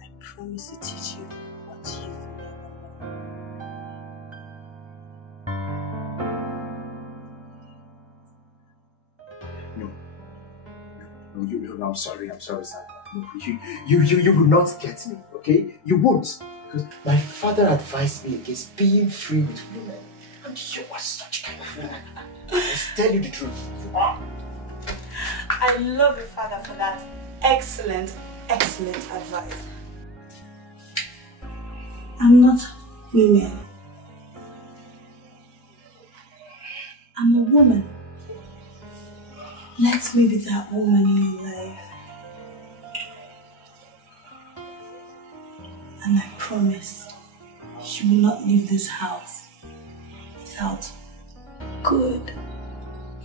I promise to teach you what you've never known. No, I'm sorry, Sandra. No, you will not get me, okay? You won't. Because my father advised me against being free with women. And you are such kind of woman. Let's tell you the truth. You are. I love your father for that excellent advice. I'm not women. I'm a woman. Let me be that woman in your life. And I promise you will not leave this house without good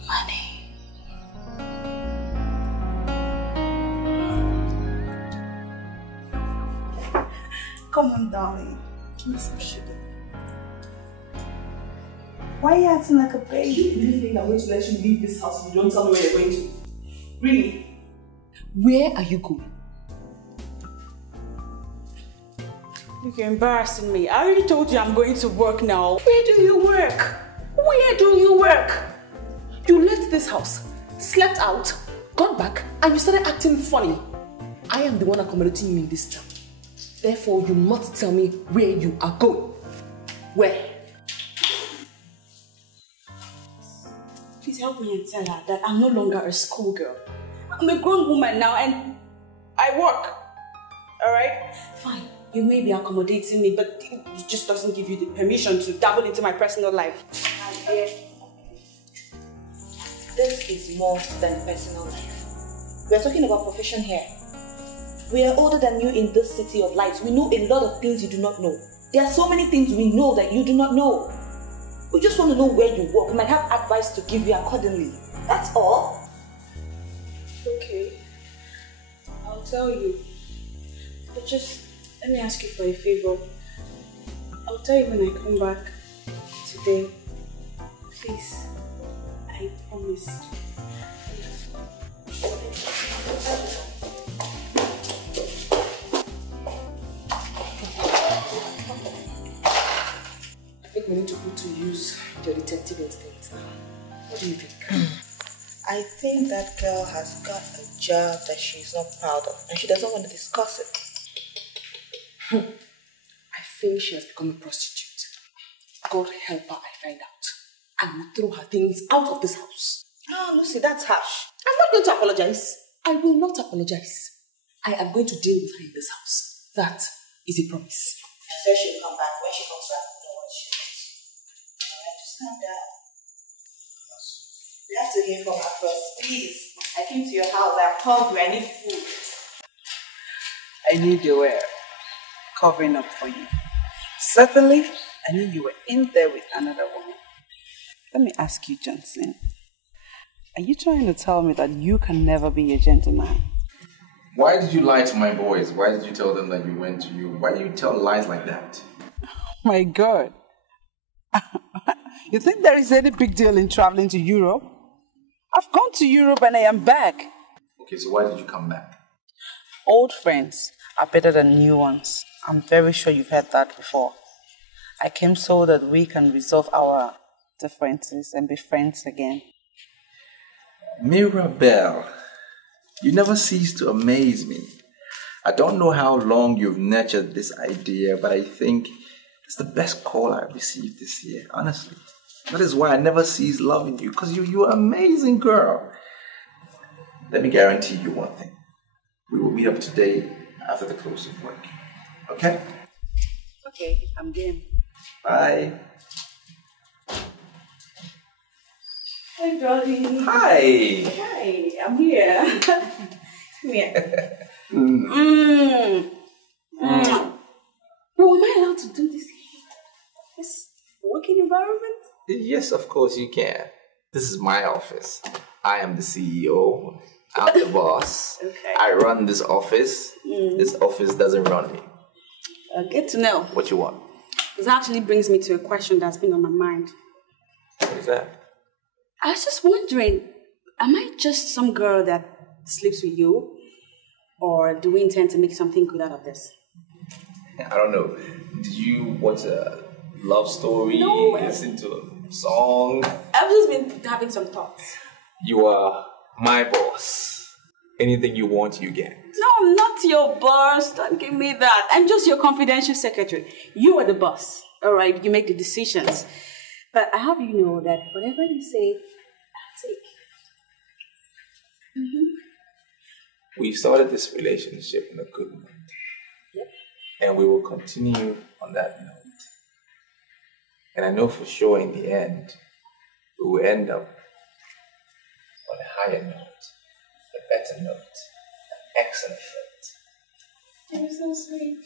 money. Come on, darling. Give me some sugar. Why are you acting like a baby? Do you think I'm going to let you leave this house if you don't tell me where you're going to? Really? Where are you going? Look, you're embarrassing me. I already told you I'm going to work now. Where do you work? Where do you work? You left this house, slept out, got back, and you started acting funny. I am the one accommodating you in this town. Therefore, you must tell me where you are going. Where? Please help me and tell her that I'm no longer a schoolgirl. I'm a grown woman now and I work. Alright? Fine. You may be accommodating me, but it just doesn't give you the permission to dabble into my personal life. My dear, this is more than personal life. We are talking about profession here. We are older than you in this city of lights. We know a lot of things you do not know. There are so many things we know that you do not know. We just want to know where you work. We might have advice to give you accordingly. That's all. Okay. I'll tell you. But just let me ask you for a favor. I'll tell you when I come back today. Please. I promise. I think we need to put to use your detective instincts now. What do you think? I think that girl has got a job that she's not proud of and she doesn't want to discuss it. I think she has become a prostitute. God help her, I find out. I will throw her things out of this house. Oh, Lucy, that's harsh. I'm not going to apologize. I will not apologize. I am going to deal with her in this house. That is a promise. She says she'll come back. When she comes back, we'll know what she wants. We have to hear from her first. Please. I came to your house. I told you I need food. I knew you were covering up for you. Certainly, I knew you were in there with another woman. Let me ask you, Johnson. Are you trying to tell me that you can never be a gentleman? Why did you lie to my boys? Why did you tell them that you went to Europe? Why do you tell lies like that? My God. You think there is any big deal in traveling to Europe? I've gone to Europe and I am back. Okay, so why did you come back? Old friends are better than new ones. I'm very sure you've heard that before. I came so that we can resolve our differences and be friends again. Mirabelle, you never cease to amaze me. I don't know how long you've nurtured this idea, but I think it's the best call I've received this year, honestly. That is why I never cease loving you, because you're an amazing girl. Let me guarantee you one thing. We will meet up today after the close of work. Okay? Okay, I'm game. Bye. Hi, darling. Hi. Hi, I'm here. Come here. No, am I allowed to do this here? This working environment? Yes, of course you can. This is my office. I am the CEO. I'm the boss. Okay. I run this office. This office doesn't run me. Good to know. What you want? This actually brings me to a question that's been on my mind. What is that? I was just wondering, am I just some girl that sleeps with you? Or do we intend to make something good out of this? I don't know. Did you watch a love story? No. Listen to a song? I've just been having some thoughts. You are my boss. Anything you want, you get. No, I'm not your boss. Don't give me that. I'm just your confidential secretary. You are the boss. All right, you make the decisions. But I have you know that whatever you say, I'll take. We've started this relationship in a good note. Yep. And we will continue on that note. And I know for sure in the end, we will end up on a higher note, a better note, an excellent note. You're so sweet.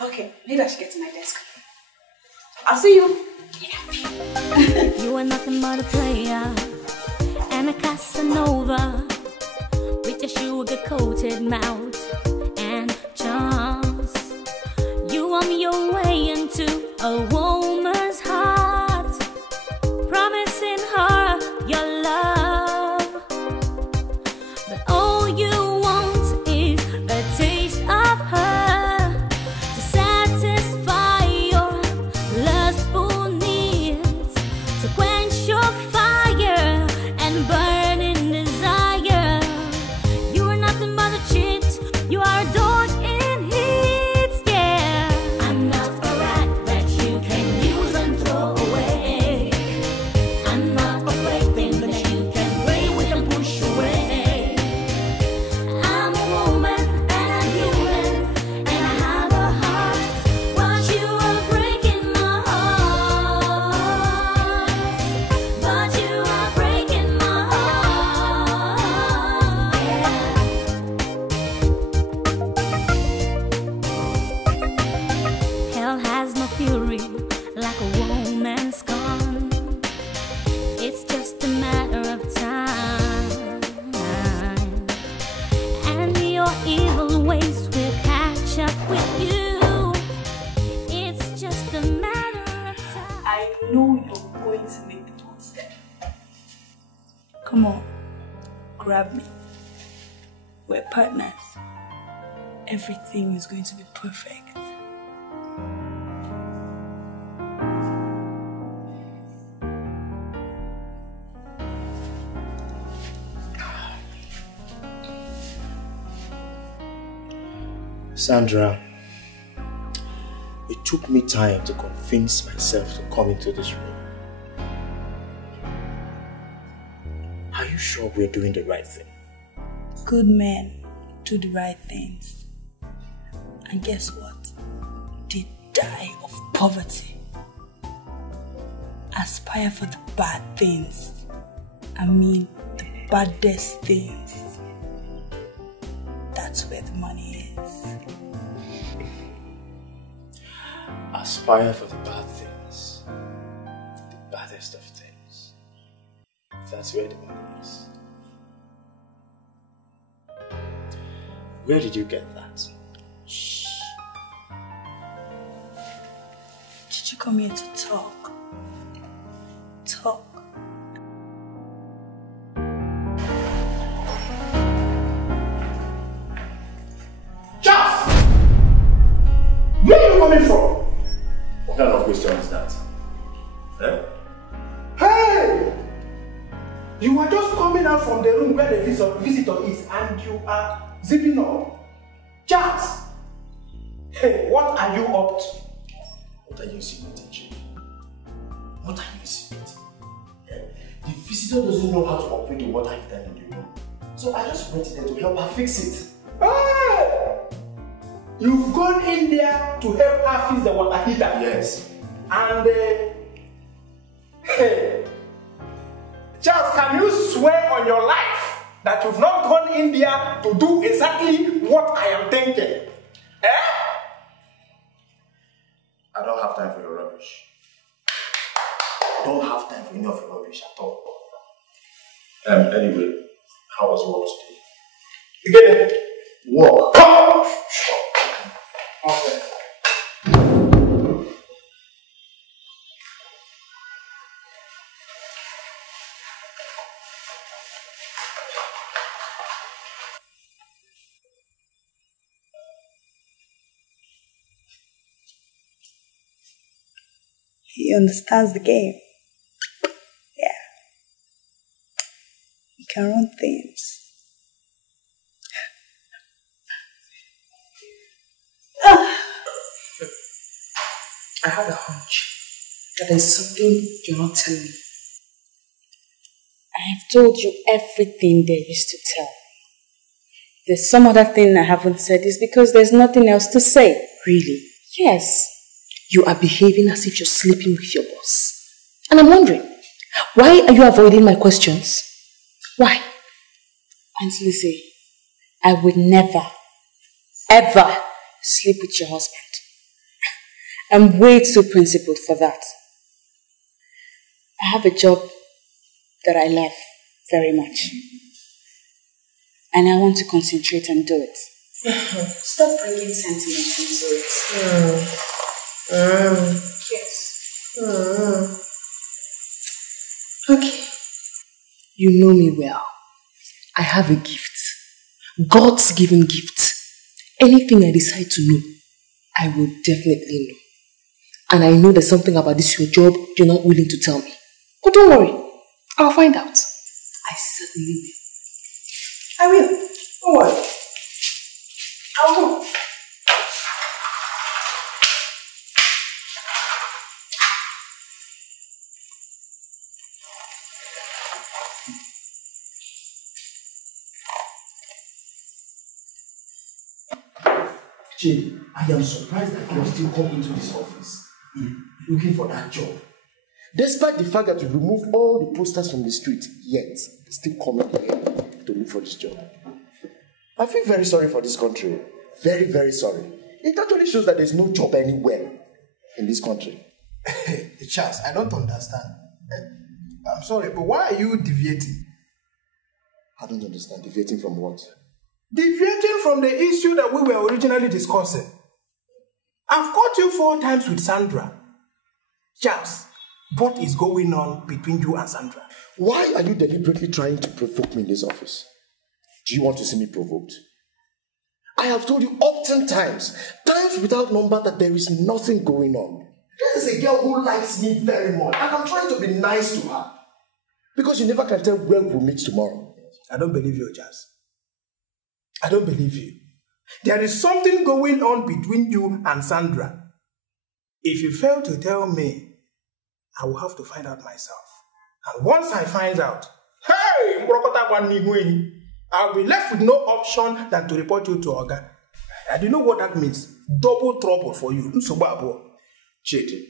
Okay, maybe I should get to my desk. I'll see you. You are nothing but a player and a Casanova with your sugar-coated mouth and charms. You on your way into a woman's heart, promising her your love, but all you want is a taste of her to satisfy your lustful needs, to quench your fire and burning desire. You are nothing but a cheat, you are adored in hits, yeah. I'm not a rat that you can use and throw away. I'm not a plaything that you can play with and push away. I'm a woman and I'm human and I have a heart, but you are breaking my heart. But you are breaking my heart. Hell has no fury like a woman's gone. It's just a matter of time, and your evil ways will catch up with you. It's just a matter of time. I know you're going to make the one step. Come on, grab me. We're partners. Everything is going to be perfect. Sandra, it took me time to convince myself to come into this room. Are you sure we're doing the right thing? Good men do the right things. And guess what? They die of poverty. aspire for the bad things. I mean, the baddest things. That's where the money is. Aspire for the bad things. The baddest of things. That's where the money is. Where did you get that? Shh. Did you come here to talk? Talk. Charles! Where are you coming from? What kind of question is that? Eh? Hey! You are just coming out from the room where the visitor is and you are zipping up. Charles! Hey, what are you up to? What are you insinuating, Chief? What are you insinuating? The visitor doesn't know how to operate the water heater in the room. So I just went in there to help her fix it. Hey! You've gone in there to help her fix the water heater? Yes. And, hey, Charles, can you swear on your life that you've not gone in there to do exactly what I am thinking? Eh? I don't have time for your rubbish. I don't have time for any of your rubbish at all. Anyway, how was work today? You get it? Work. Okay. He understands the game. Yeah. He can run things. I have a hunch that there's something you're not telling me. I have told you everything there is to tell. If there's some other thing I haven't said, it's because there's nothing else to say. Really? Yes. You are behaving as if you're sleeping with your boss. And I'm wondering, why are you avoiding my questions? Why? Aunt Lizzie, I would never, ever sleep with your husband. I'm way too principled for that. I have a job that I love very much. And I want to concentrate and do it. Stop bringing sentiments into it. Yes. Okay. You know me well. I have a gift. God's given gift. Anything I decide to know, I will definitely know. And I know there's something about this your job you're not willing to tell me. But don't worry. I'll find out. I certainly will. I will. Don't worry. I'll know. Jay, I am surprised that you are still coming to this office looking for that job. Despite the fact that you removed all the posters from the street, yet still coming here to look for this job. I feel very sorry for this country. Very, very sorry. It actually shows that there's no job anywhere in this country. Charles, I don't understand. I'm sorry, but why are you deviating? I don't understand. Deviating from what? Deviating from the issue that we were originally discussing. I've caught you 4 times with Sandra. Charles, what is going on between you and Sandra? Why are you deliberately trying to provoke me in this office? Do you want to see me provoked? I have told you often times without number, that there is nothing going on. There is a girl who likes me very much, and I'm trying to be nice to her. Because you never can tell where we'll meet tomorrow. I don't believe you, Charles. I don't believe you. There is something going on between you and Sandra. If you fail to tell me, I will have to find out myself. And once I find out, hey, I'll be left with no option than to report you to Oga. And you know what that means? Double trouble for you. Chidi,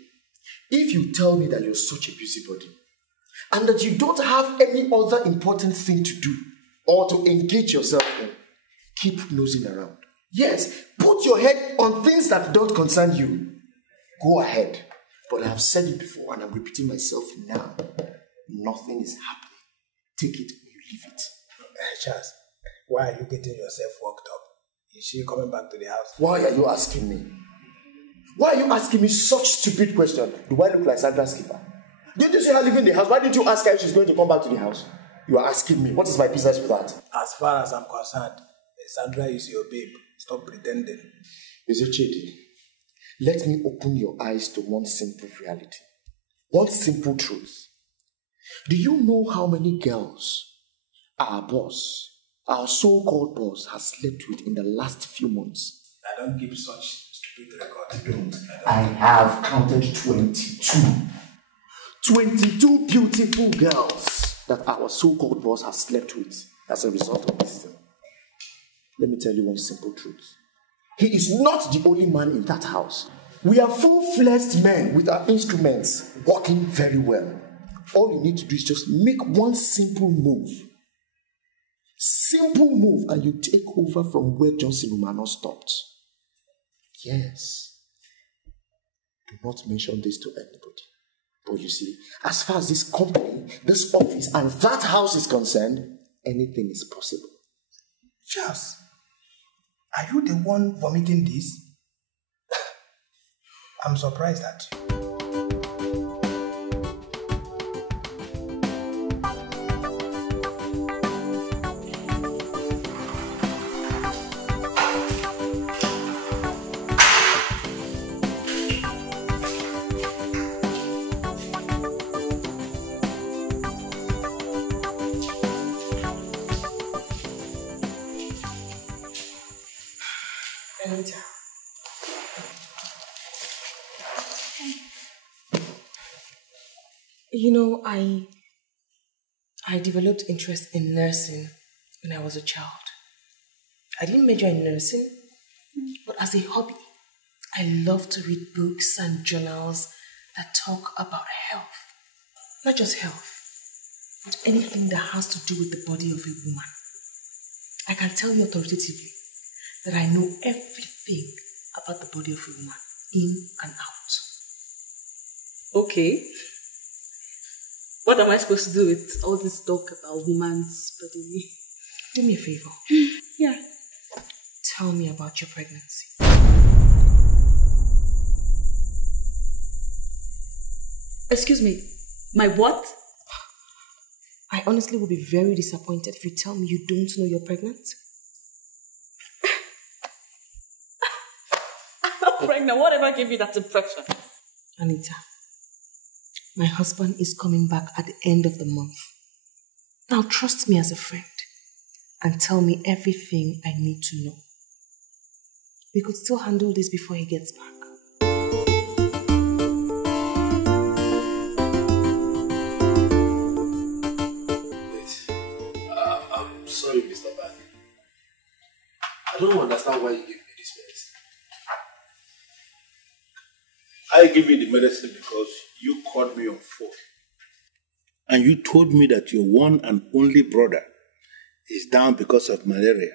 If you tell me that you're such a busybody and that you don't have any other important thing to do or to engage yourself in, keep nosing around. Yes, put your head on things that don't concern you. Go ahead. But I have said it before and I'm repeating myself now. Nothing is happening. Take it or you leave it. Charles, why are you getting yourself worked up? Is she coming back to the house? Why are you asking me? Why are you asking me such stupid question? Do I look like Sandra's keeper? Didn't you see her leaving the house? Why didn't you ask her if she's going to come back to the house? You are asking me. What is my business with that? As far as I'm concerned, Sandra is your babe. Stop pretending. Chidi, let me open your eyes to one simple reality. One simple truth. Do you know how many girls our boss, our so-called boss, has slept with in the last few months? I don't keep such stupid records. I have counted 22. 22 beautiful girls that our so-called boss has slept with as a result of this thing. Let me tell you one simple truth. He is not the only man in that house. We are full-fledged men with our instruments working very well. All you need to do is just make one simple move. Simple move and you take over from where Johnson Umano stopped. Yes. Do not mention this to anybody. But you see, as far as this company, this office, and that house is concerned, anything is possible. Charles, are you the one vomiting this? I'm surprised at you. You know, I developed interest in nursing when I was a child. I didn't major in nursing, but as a hobby, I love to read books and journals that talk about health. Not just health, but anything that has to do with the body of a woman. I can tell you authoritatively that I know everything about the body of a woman, in and out. Okay. What am I supposed to do with all this talk about woman's body? Do me a favor. Yeah. Tell me about your pregnancy. Excuse me, my what? I honestly will be very disappointed if you tell me you don't know you're pregnant. I'm not pregnant. Whatever gave you that impression? Anita, my husband is coming back at the end of the month. Now trust me as a friend and tell me everything I need to know. We could still handle this before he gets back. I'm sorry, Mr. Bad. I don't understand why you give me this medicine. I give you the medicine because you called me on phone. And you told me that your one and only brother is down because of malaria.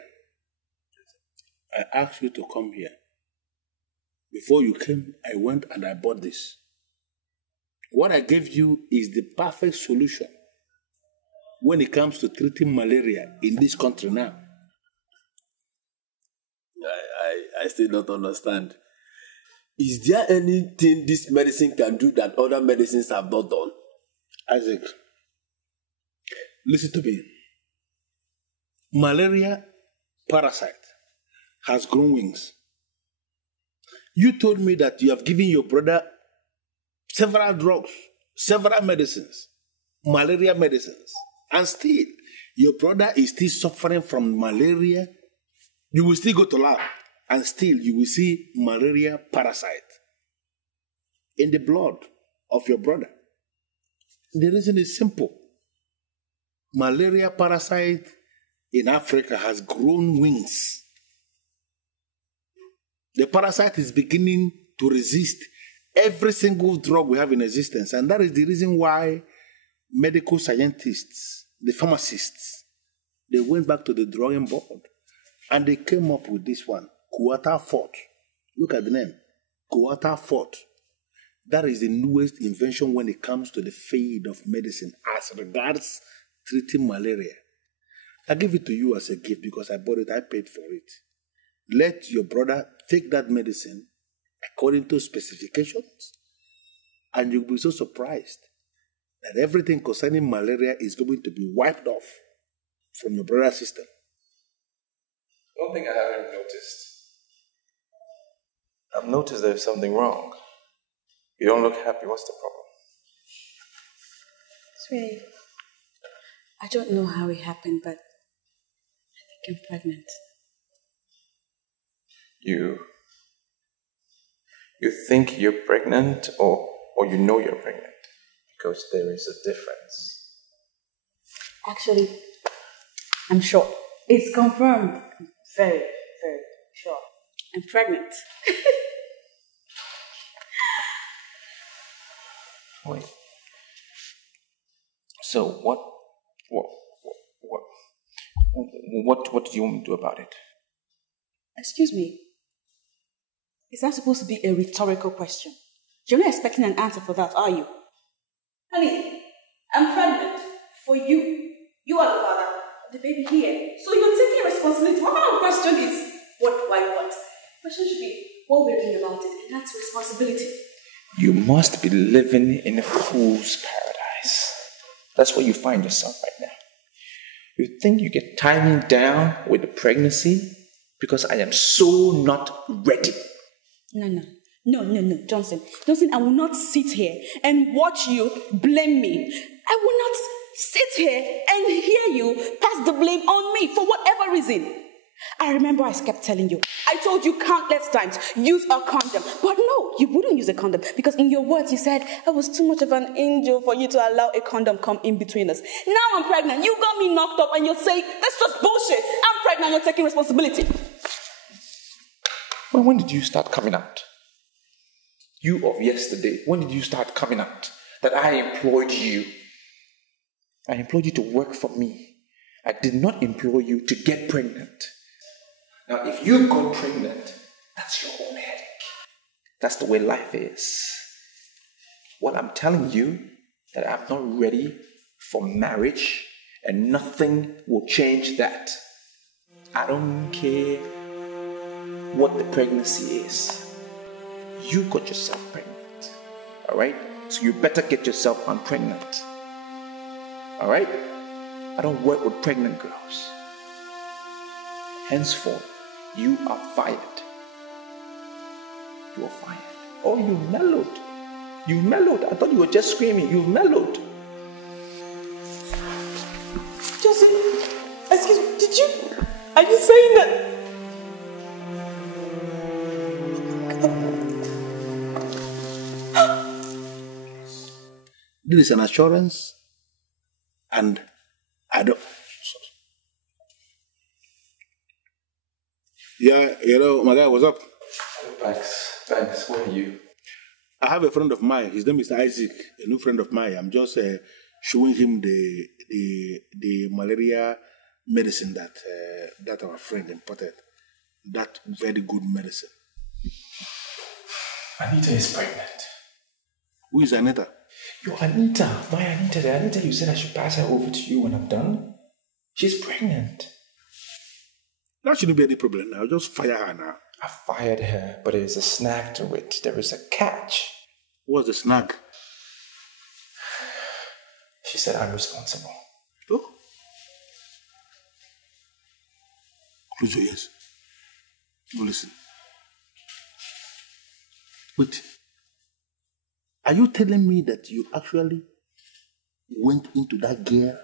I asked you to come here. Before you came, I went and I bought this. What I gave you is the perfect solution when it comes to treating malaria in this country now. I still don't understand. Is there anything this medicine can do that other medicines have not done? Isaac, listen to me. Malaria parasite has grown wings. You told me that you have given your brother several drugs, several medicines, malaria medicines, and still your brother is still suffering from malaria. You will still go to lab and still you will see malaria parasite in the blood of your brother. The reason is simple. Malaria parasite in Africa has grown wings. The parasite is beginning to resist every single drug we have in existence. And that is the reason why medical scientists, the pharmacists, they went back to the drawing board and they came up with this one, Quarter Fort. Look at the name, Quarter Fort. That is the newest invention when it comes to the field of medicine as regards treating malaria. I give it to you as a gift because I bought it, I paid for it. Let your brother take that medicine according to specifications, and you'll be so surprised that everything concerning malaria is going to be wiped off from your brother's system. One thing I haven't noticed. I've noticed there's something wrong. You don't look happy. What's the problem? Sweetie, I don't know how it happened, but I think I'm pregnant. You think you're pregnant or you know you're pregnant? Because there is a difference. Actually, I'm sure. It's confirmed. I'm very, very sure. I'm pregnant. Wait. So what do you want me to do about it? Excuse me. Is that supposed to be a rhetorical question? You're not expecting an answer for that, are you? Honey, I'm pregnant for you. You are the father of the baby here. So you're taking responsibility. What kind of question is what do I want? The question should be what we're doing about it, and that's responsibility. You must be living in a fool's paradise. That's where you find yourself right now. You think you get timing down with the pregnancy because I am so not ready. No, Johnson, I will not sit here and watch you blame me. I will not sit here and hear you pass the blame on me for whatever reason. I remember I kept telling you, I told you countless times, use a condom. But no, you wouldn't use a condom because in your words you said I was too much of an angel for you to allow a condom come in between us. Now I'm pregnant, you got me knocked up and you're saying, that's just bullshit. I'm pregnant, you're taking responsibility. When did you start coming out? You of yesterday, when did you start coming out? That I employed you. I employed you to work for me. I did not employ you to get pregnant. Now, if you got pregnant, that's your own headache. That's the way life is. What I'm telling you, that I'm not ready for marriage, and nothing will change that. I don't care what the pregnancy is. You got yourself pregnant. Alright? So you better get yourself unpregnant. Alright? I don't work with pregnant girls. Henceforth, you are fired. You are fired. Oh, you mellowed. You mellowed. I thought you were just screaming. You mellowed. Joseph, excuse me, did you? Are you saying that? This is an assurance, and I don't. Yeah, hello, my guy, what's up? Thanks. Where are you? I have a friend of mine. His name is Isaac, a new friend of mine. I'm just showing him the malaria medicine that our friend imported. That very good medicine. Anita is pregnant. Who is Anita? Yo, Anita. My Anita. The Anita you said I should pass her over to you when I'm done. She's pregnant. That shouldn't be any problem now. Just fire her now. I fired her, but there is a snag to it. There is a catch. What's the snag? She said I'm responsible. Oh? Close your ears. Go listen. Wait. Are you telling me that you actually went into that gear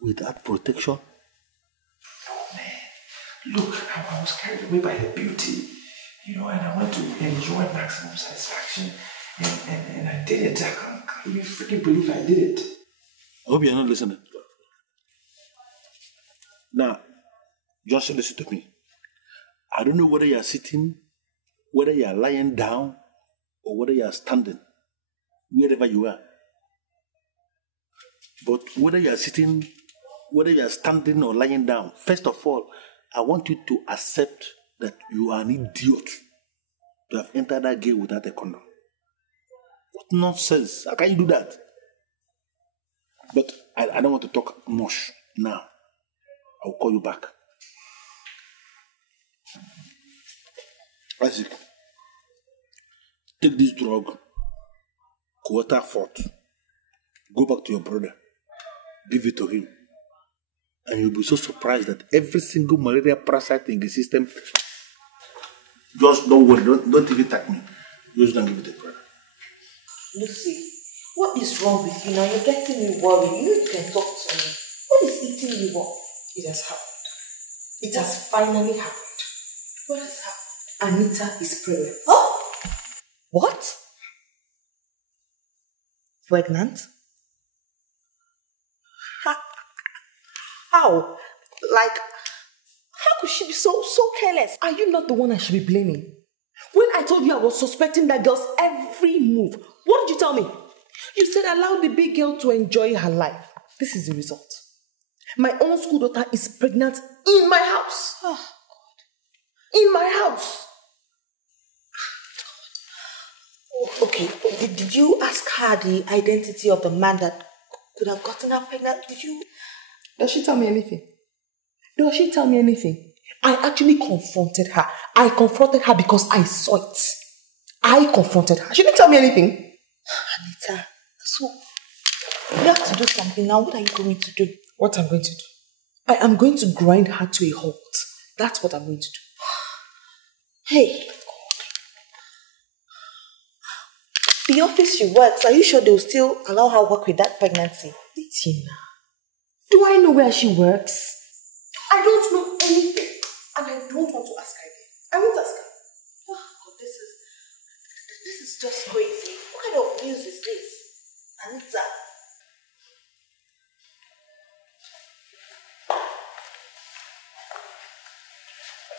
without protection? No, man. Look, I was carried away by her beauty. And I want to enjoy maximum satisfaction. And I did it. I can't even freaking believe I did it. I hope you're not listening. Now, just listen to me. I don't know whether you're sitting, whether you're lying down, or whether you are standing, wherever you are. But whether you are sitting, whether you are standing or lying down, first of all, I want you to accept that you are an idiot to have entered that gate without a condom. What nonsense. How can you do that? But I don't want to talk much now. I'll call you back. Isaac, take this drug, quarter fort, go back to your brother, give it to him, and you'll be so surprised that every single malaria parasite in the system, just don't worry, don't even attack me. Just don't give it to brother. Lucy, what is wrong with you now? You're getting me worried. You can talk to me. What is eating you up? It has happened. It has finally happened. What has happened? Anita is pregnant. Oh! What? Pregnant? How? Like, how could she be so careless? Are you not the one I should be blaming? When I told you I was suspecting that girl's every move, what did you tell me? You said allow the big girl to enjoy her life. This is the result. My own school daughter is pregnant in my house. Oh, God. In my house. Oh, okay, did you ask her the identity of the man that could have gotten her pregnant? Did you? Does she tell me anything? Does she tell me anything? I actually confronted her. I confronted her because I saw it. I confronted her. She didn't tell me anything. Anita, so you have to do something now. What are you going to do? What I'm going to do? I am going to grind her to a halt. That's what I'm going to do. Hey. The office she works, are you sure they'll still allow her work with that pregnancy? Tina, do I know where she works? I don't know anything. And I don't want to ask her again. I won't ask her. Oh, God, this is just crazy. What kind of news is this? Anita.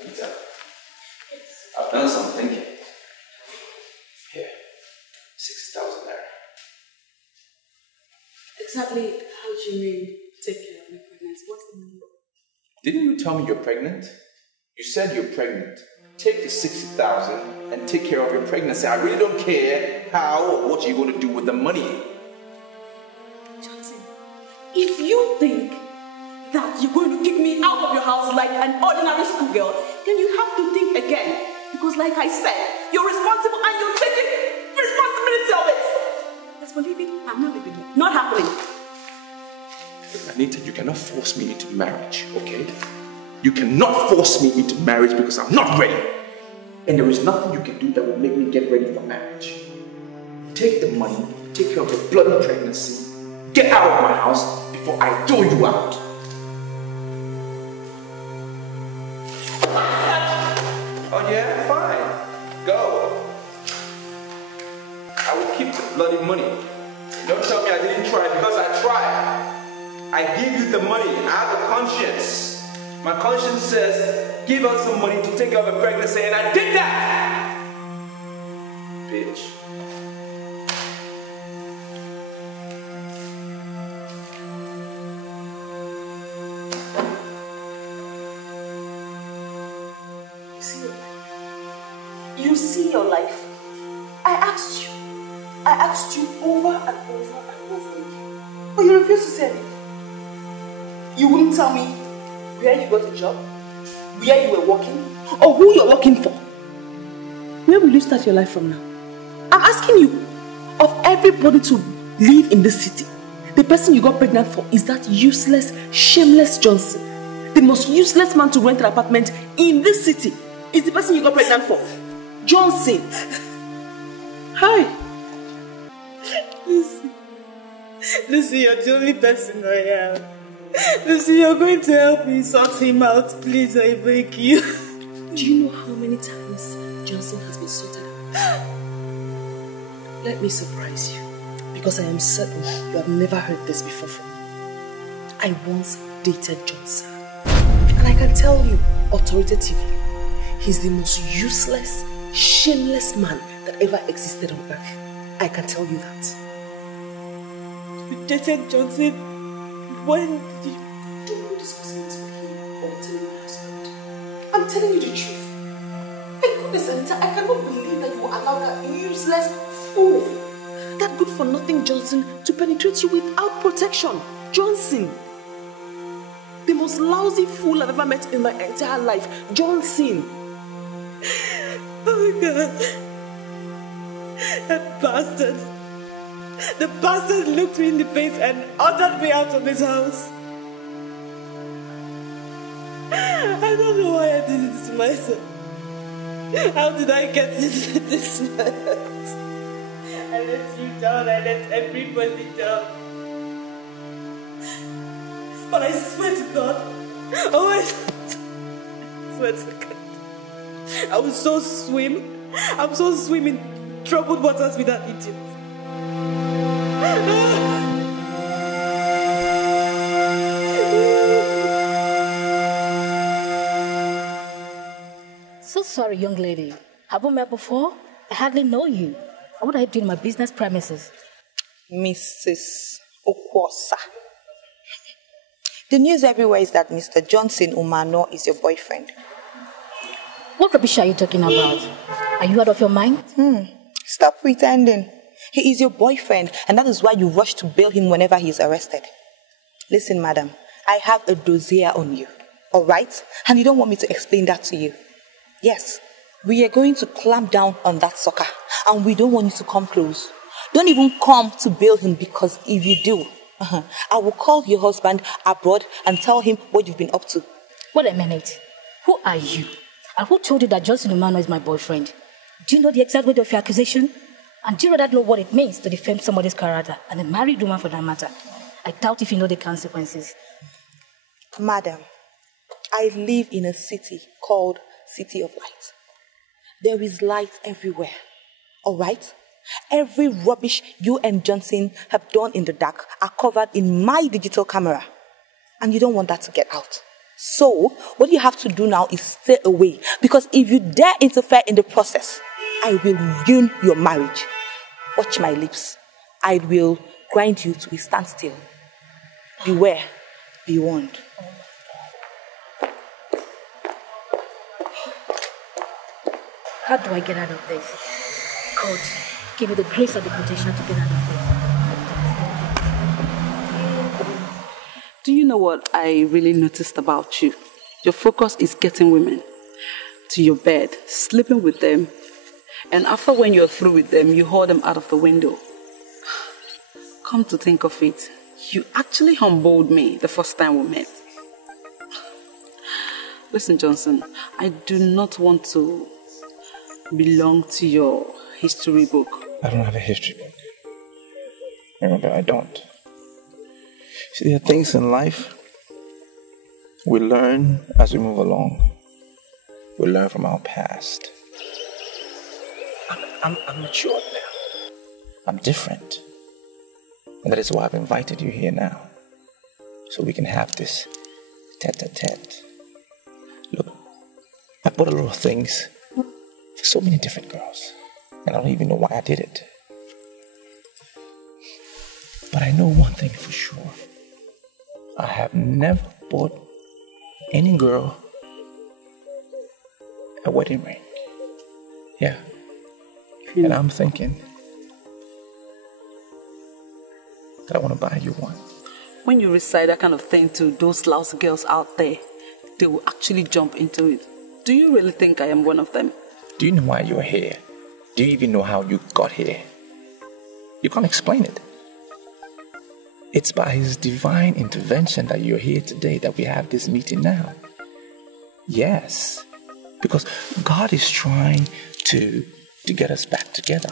Anita, I've done some thinking. Here, 6,000 naira. Exactly how do you mean take care of my pregnancy? What's the number? Didn't you tell me you're pregnant? You said you're pregnant. Take the 60,000 and take care of your pregnancy. I really don't care how or what you're going to do with the money. Johnson, if you think that you're going to kick me out of your house like an ordinary schoolgirl, then you have to think again. Because like I said, you're responsible and you're taking responsibility of it. As for leaving, I'm not leaving it. Not happening. Anita, you cannot force me into marriage, okay? You cannot force me into marriage because I'm not ready. And there is nothing you can do that will make me get ready for marriage. Take the money, take care of your bloody pregnancy, get out of my house before I throw you out. Oh yeah? Fine. Go. I will keep the bloody money. Don't tell me I didn't try because I tried. I give you the money. I have a conscience. My conscience says, give us some money to take care of a pregnancy, and I did that! Bitch. You see your life. I asked you over and over and over again. But you refuse to say it. You wouldn't tell me where you got a job, where you were working, or who you're working for. Where will you start your life from now? I'm asking you, of everybody to live in this city, the person you got pregnant for is that useless, shameless Johnson. The most useless man to rent an apartment in this city is the person you got pregnant for. Johnson. Hi. Lucy, you're the only person I have. Lucy, you're going to help me sort him out. Please, I beg you. Do you know how many times Johnson has been sorted out? Let me surprise you, because I am certain you have never heard this before from me. I once dated Johnson. And I can tell you, authoritatively, he's the most useless, shameless man that that ever existed on earth. I can tell you that. You dated Johnson? When did you... Don't go discussing this with him or telling my husband. I'm telling you the truth. My goodness, Anita, I cannot believe that you allow that useless fool, that good-for-nothing Johnson, to penetrate you without protection. Johnson. The most lousy fool I've ever met in my entire life. Johnson. Oh my God. That bastard. The bastard looked me in the face and ordered me out of his house. I don't know why I did it to myself. How did I get into this mess? I let you down, I let everybody down. But I swear to God, I swear to God, I'm so swim in troubled waters with that idiot. So sorry, young lady. Have we met before? I hardly know you. What are you doing in my business premises? Mrs. Okwosa. The news everywhere is that Mr. Johnson Umano is your boyfriend. What rubbish are you talking about? Are you out of your mind? Stop pretending. He is your boyfriend, and that is why you rush to bail him whenever he is arrested. Listen, madam, I have a dossier on you, all right? And you don't want me to explain that to you. Yes, we are going to clamp down on that sucker, and we don't want you to come close. Don't even come to bail him, because if you do, I will call your husband abroad and tell him what you've been up to. Wait a minute. Who are you? And who told you that Johnson Umano is my boyfriend? Do you know the exact weight of your accusation? And do you rather know what it means to defame somebody's character, and a married woman for that matter? I doubt if you know the consequences. Madam, I live in a city called City of Light. There is light everywhere, all right? Every rubbish you and Johnson have done in the dark are covered in my digital camera. And you don't want that to get out. So, what you have to do now is stay away. Because if you dare interfere in the process, I will ruin your marriage. Watch my lips. I will grind you to a standstill. Beware. Be warned. How do I get out of this? God, give me the grace and the protection to get out of this. Do you know what I really noticed about you? Your focus is getting women to your bed, sleeping with them, and after when you're through with them, you haul them out of the window. Come to think of it, you actually humbled me the first time we met. Listen, Johnson, I do not want to belong to your history book. I don't have a history book. Remember, I don't. See, there are things in life we learn as we move along. We learn from our past. I'm mature now. I'm different. And that is why I've invited you here now. So we can have this tete-a-tete. Look, I bought a lot of things for so many different girls. And I don't even know why I did it. But I know one thing for sure. I have never bought any girl a wedding ring. Yeah. And I'm thinking that I want to buy you one. When you recite that kind of thing to those lousy girls out there, they will actually jump into it. Do you really think I am one of them? Do you know why you're here? Do you even know how you got here? You can't explain it. It's by His divine intervention that you're here today, that we have this meeting now. Yes, because God is trying to get us back together,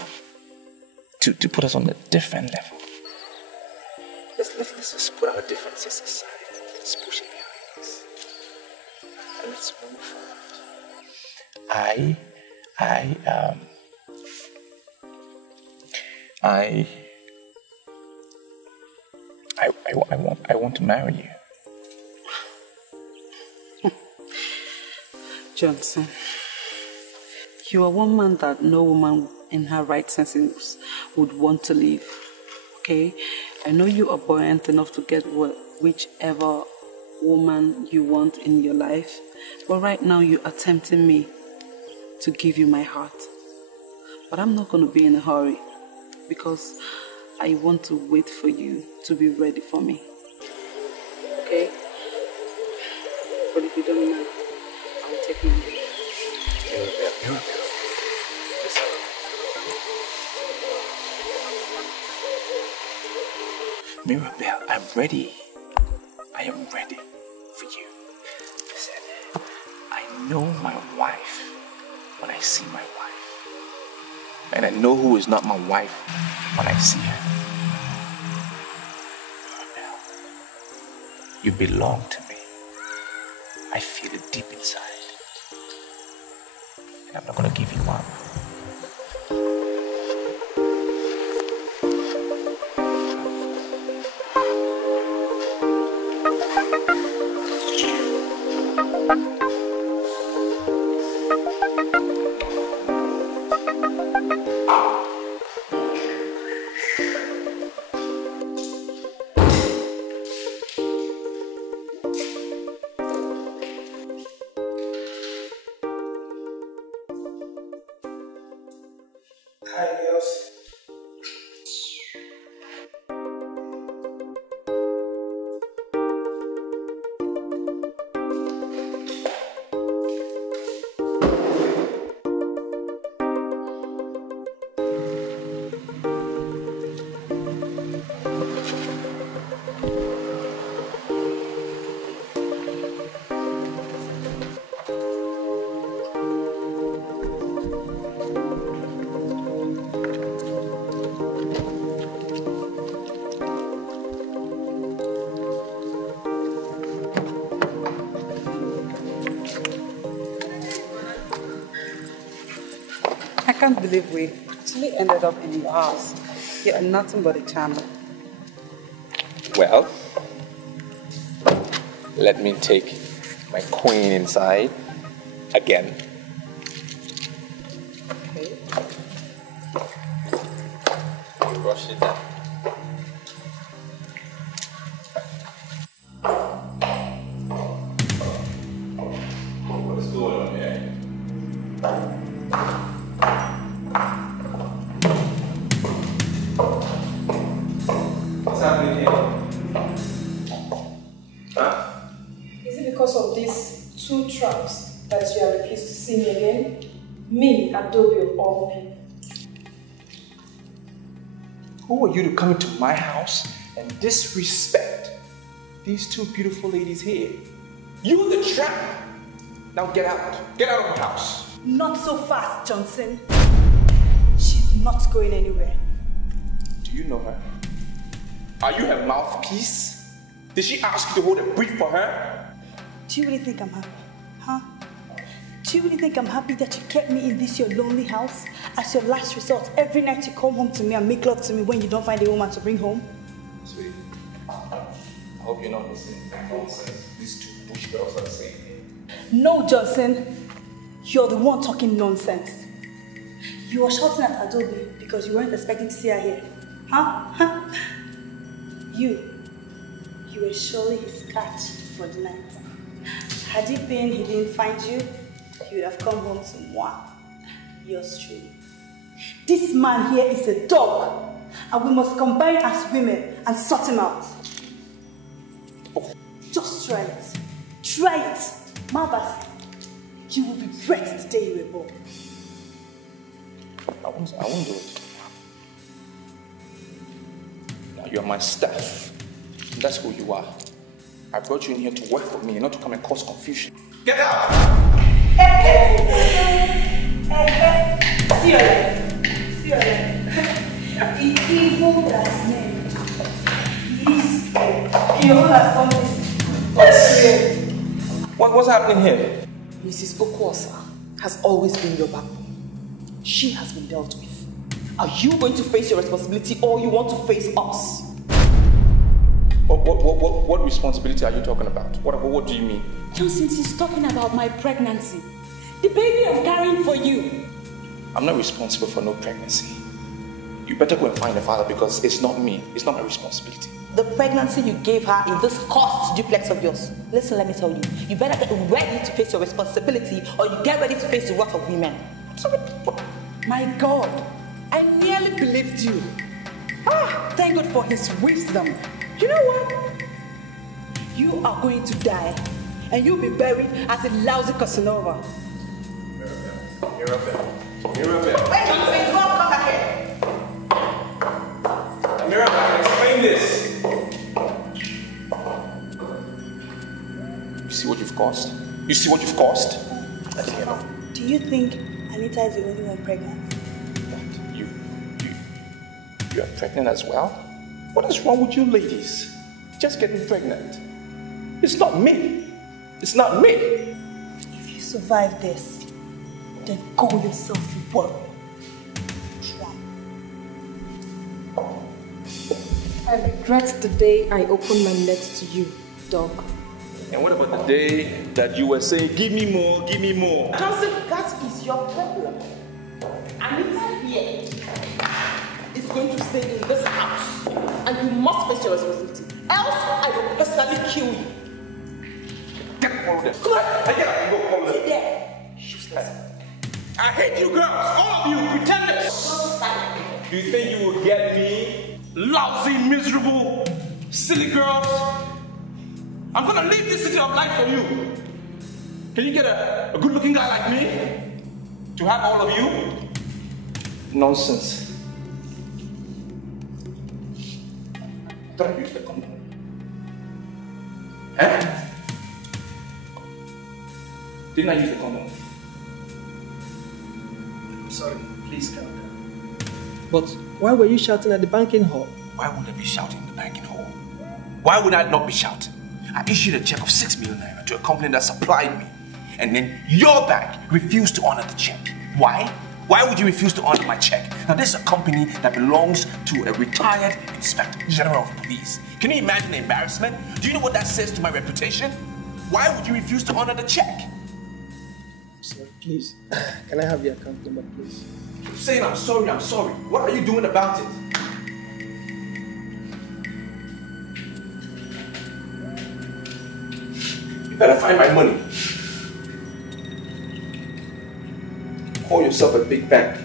to put us on a different level. Let's just put our differences aside. Let's push it behind us. And let's move forward. I want to marry you. Johnson, you are one man that no woman in her right senses would want to leave. Okay? I know you are buoyant enough to get whichever woman you want in your life, but right now you are tempting me to give you my heart. But I'm not going to be in a hurry because I want to wait for you to be ready for me. Okay? But if you don't mind, I'll take my leave. Mirabelle, I'm ready. I am ready for you. Listen, I know my wife when I see my wife. And I know who is not my wife when I see her. Mirabelle, you belong to me. I feel it deep inside. And I'm not going to give you up. I can't believe we actually ended up in your house. You are nothing but a charmer. Well, let me take my queen inside again. Okay. Brush it down. What's going on here? What's happening here? Huh? Is it because of these two traps that you have refused to see me again? Me, Adobe of all people. Who are you to come into my house and disrespect these two beautiful ladies here? You're the trap! Now get out. Get out of my house. Not so fast, Johnson. She's not going anywhere. Do you know her? Are you her mouthpiece? Did she ask you to hold a brief for her? Do you really think I'm happy? Huh? Do you really think I'm happy that you kept me in this your lonely house as your last resort? Every night you come home to me and make love to me when you don't find a woman to bring home? Sweet. I hope you're not listening to nonsense these two bush girls are saying. No, Johnson. You're the one talking nonsense. You were shouting at Adobe because you weren't expecting to see her here. Huh? You were surely his catch for the night. Had it been he didn't find you, he would have come home to moi. Yours truly. This man here is a dog, and we must combine as women and sort him out. Just try it. Try it. Mabas, you will regret the day you were born. I won't do it. Now you're my staff. And that's who you are. I brought you in here to work for me, not to come and cause confusion. Get out! See you later. The evil that's named. Please, you all have done this. What's happening here? Mrs. Okwosa has always been your backbone. She has been dealt with. Are you going to face your responsibility or you want to face us? What responsibility are you talking about? What do you mean? Johnson, she's talking about my pregnancy. The baby I'm carrying for you. I'm not responsible for no pregnancy. You better go and find the father because it's not me. It's not my responsibility. The pregnancy you gave her in this cursed duplex of yours. Listen, let me tell you. You better get ready to face your responsibility or you get ready to face the wrath of women. My God, I nearly believed you. Thank God for his wisdom. You know what? You are going to die and you'll be buried as a lousy Casanova. Mirabelle. Wait, come back here. Mirabelle, explain this. You see what you've caused? You see what you've caused? Do you think Anita is the only one pregnant? You are pregnant as well? What is wrong with you ladies? Just getting pregnant. It's not me. It's not me. If you survive this, then call yourself a world. I regret the day I opened my legs to you, dog. And what about the day that you were saying, give me more, give me more? Johnson, that is your problem. Anita here is going to stay in this house. And you must face your responsibility. Else, I will personally kill you. Get all of them. Come on. I get up and go call them. Sit there. I hate you girls, all of you pretenders. Do you think you will get me? Lousy, miserable, silly girls. I'm gonna leave this city of light for you. Can you get a good-looking guy like me to have all of you? Nonsense. Don't use the condom. Eh? Didn't I use the condom? I'm sorry, please calm down. But why were you shouting at the banking hall? Why would I be shouting in the banking hall? Why would I not be shouting? I issued a check of 6 million naira to a company that supplied me. And then your bank refused to honor the check. Why? Why would you refuse to honor my check? Now this is a company that belongs to a retired Inspector General of Police. Can you imagine the embarrassment? Do you know what that says to my reputation? Why would you refuse to honor the check? Sorry, please. Can I have your account number, please? I'm saying I'm sorry, I'm sorry. What are you doing about it? You better find my money. Call yourself a big bank.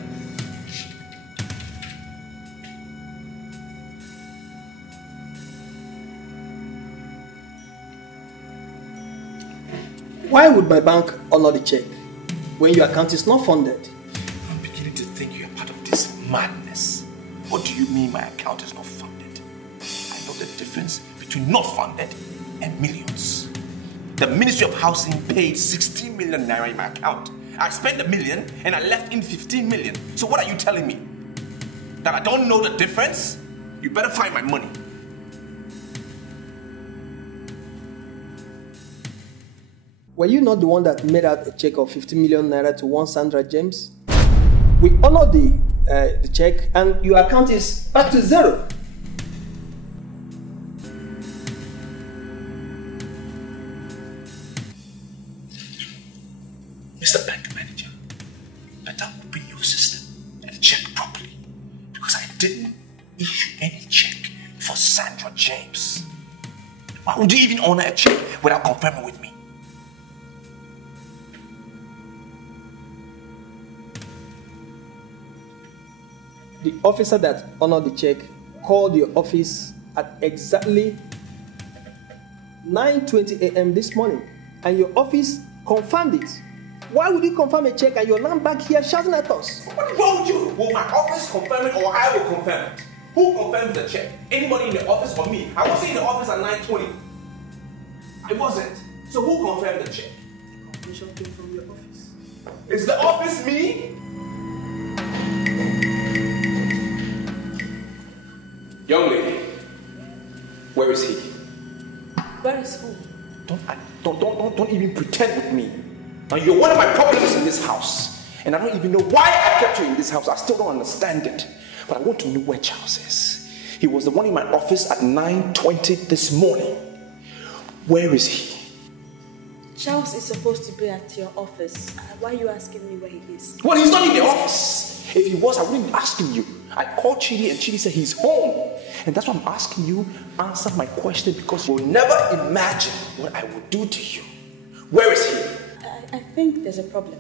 Why would my bank honor the check when your account is not funded? I'm beginning to think you're part of this madness. What do you mean my account is not funded? I know the difference between not funded and millions. The Ministry of Housing paid 16 million naira in my account. I spent $1 million and I left in 15 million. So what are you telling me? That I don't know the difference? You better find my money. Were you not the one that made out a check of 50 million naira to one Sandra James? We honored the check and your account is back to zero. Mr. Bank Manager, you better open your system and check properly because I didn't issue any check for Sandra James. Why would you even honor a check without confirming with me? The officer that honored the check called your office at exactly 9:20 a.m. this morning and your office confirmed it. Why would you confirm a check and you're now back here shouting at us? What is wrong with you? Will my office confirm it or I will confirm it? Who confirmed the check? Anybody in the office or me? I wasn't in the office at 9:20. I wasn't. So who confirmed the check? The confirmation came from your office. Is the office me? Young lady, where is he? Where is who? Don't even pretend with me. Now you're one of my problems in this house. And I don't even know why I kept you in this house. I still don't understand it. But I want to know where Charles is. He was the one in my office at 9:20 this morning. Where is he? Charles is supposed to be at your office. Why are you asking me where he is? Well, he's not in the office. If he was, I wouldn't be asking you. I called Chidi and Chidi said he's home. And that's why I'm asking you, answer my question, because you'll never imagine what I would do to you. Where is he? I think there's a problem.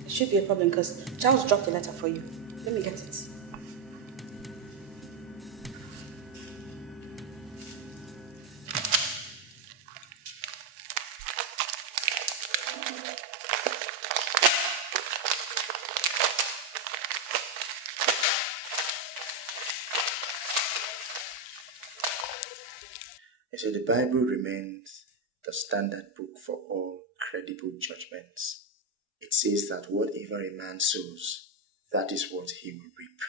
There should be a problem because Charles dropped a letter for you. Let me get it. So the Bible remains the standard book for all credible judgments. It says that whatever a man sows, that is what he will reap.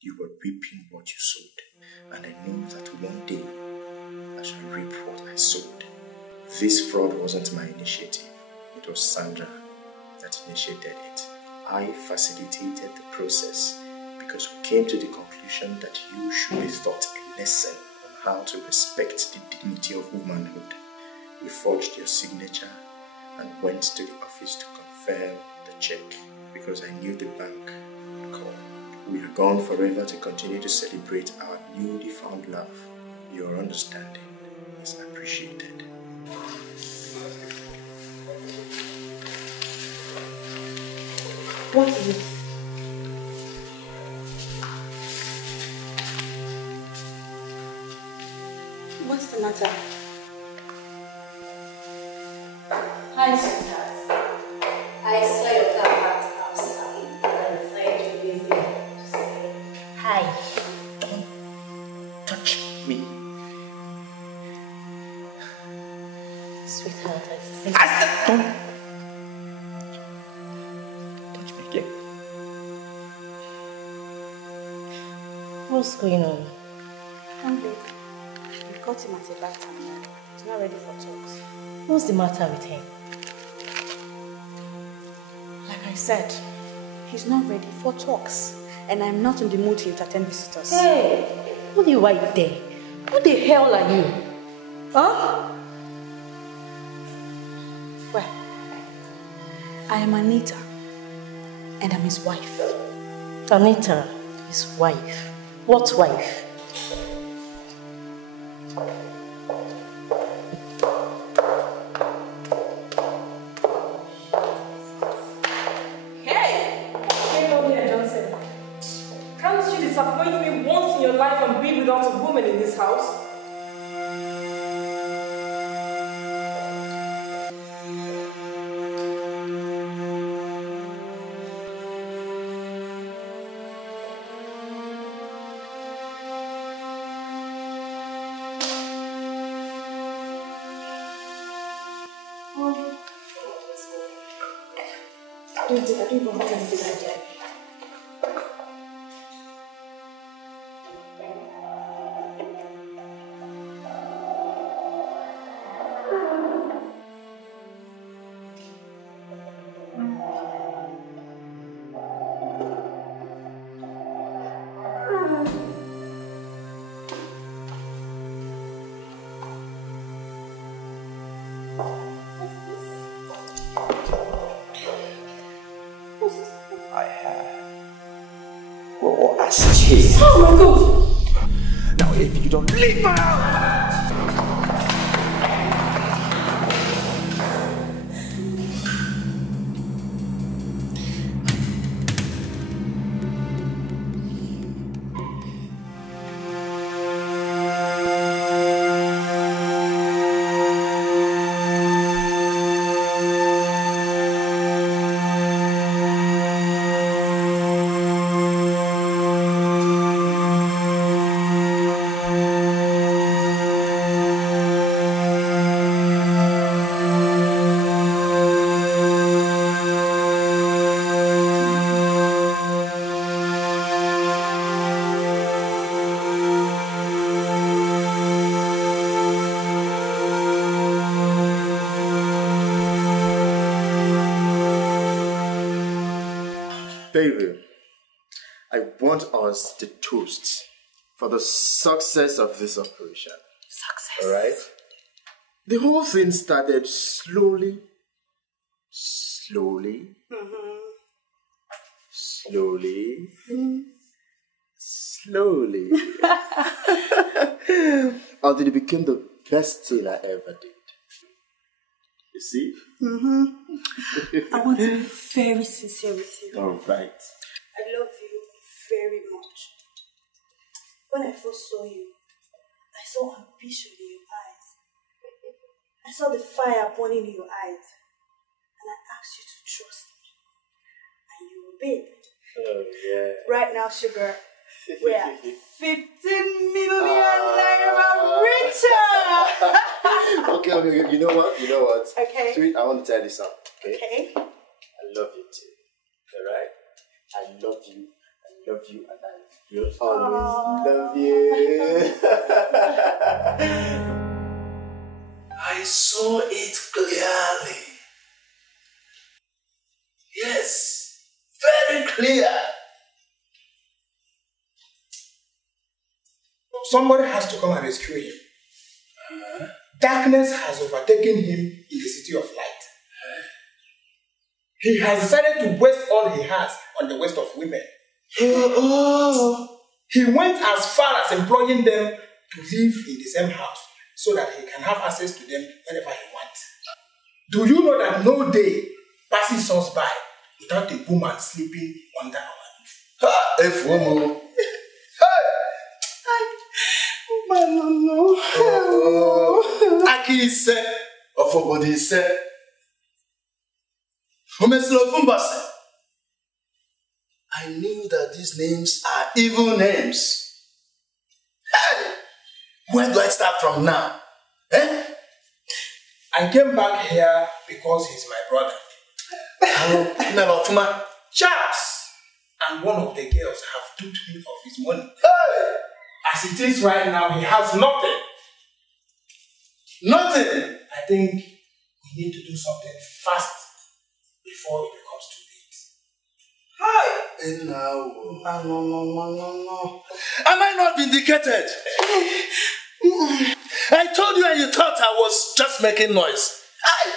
You were reaping what you sowed, and I know that one day I shall reap what I sowed. This fraud wasn't my initiative. It was Sandra that initiated it. I facilitated the process because we came to the conclusion that you should be taught a lesson how to respect the dignity of womanhood. We forged your signature and went to the office to confirm the check because I knew the bank would call. We are gone forever to continue to celebrate our newly found love. Your understanding is appreciated. What is it? What's the matter? Hi, sweetheart. I saw your car parked outside and I decided to visit to say hi. Don't touch me. Sweetheart, I said don't touch me again. What's going on? Come babe. We caught him at a bad time now. He's not ready for talks. What's the matter with him? Like I said, he's not ready for talks. And I'm not in the mood to entertain visitors. Hey, what are you right there? Who the hell are you? Huh? Well, I am Anita. And I'm his wife. Anita, his wife. What wife? Without a woman in this house. I don't want to see that yet. Oh my God! Now if you don't leave my house! Baby, I want us to toast for the success of this operation. Success. Alright? The whole thing started slowly Slowly. Slowly. Slowly. Until it became the best thing I ever did. You see? I want to be very sincere with you. All right. I love you very much. When I first saw you, I saw ambition in your eyes. I saw the fire burning in your eyes. And I asked you to trust me. And you obeyed. Oh, yeah. Right now, sugar, we are 15 million naira richer. Okay. You know what? Okay. Sweet, I want to tell you something. Okay. I love you too. Alright? I love you. I love you. And I will always love you. I saw it clearly. Yes, very clear. Somebody has to come and rescue him. Darkness has overtaken him in the city of light. He has decided to waste all he has on the waste of women. He went as far as employing them to live in the same house so that he can have access to them whenever he wants. Do you know that no day passes us by without a woman sleeping under our roof? Aki said, Ofobodi said, I knew that these names are evil names. Hey! Where do I start from now? Eh? I came back here because he's my brother. Charles and one of the girls have duped him of his money. Hey! As it is right now, he has nothing. Nothing? I think we need to do something fast before it becomes too late. Hi! No. Am I not vindicated? I told you and you thought I was just making noise. Hey!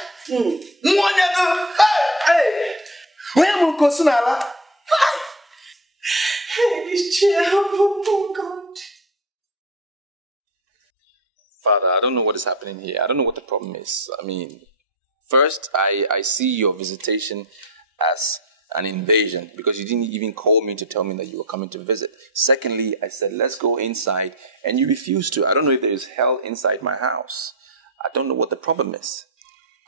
Where am I? This chair, oh God. Father, I don't know what is happening here. I don't know what the problem is. I mean, first, I see your visitation as an invasion because you didn't even call me to tell me that you were coming to visit. Secondly, I said, let's go inside, and you refused to. I don't know if there is hell inside my house. I don't know what the problem is.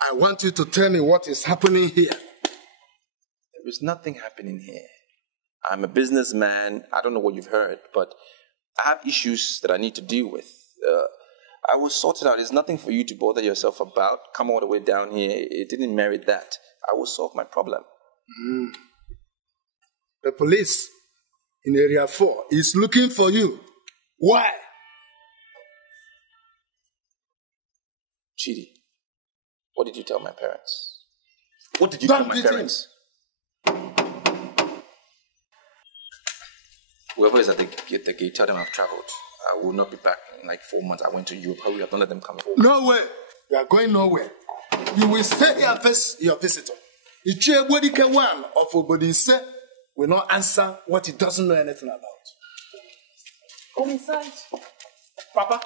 I want you to tell me what is happening here. There is nothing happening here. I'm a businessman. I don't know what you've heard, but I have issues that I need to deal with. I will sort it out. There's nothing for you to bother yourself about. Come all the way down here. It didn't merit that. I will solve my problem. The police in Area 4 is looking for you. Why? Chidi, what did you tell my parents? What did you tell my parents? Whoever is at the gate, tell them I've traveled. I will not be back in like 4 months. I went to Europe. Hurry up, don't let them come home. No way. You are going nowhere. You will stay here and face your visitor. Ichie one of Obodise will not answer what he doesn't know anything about. Come inside. Papa,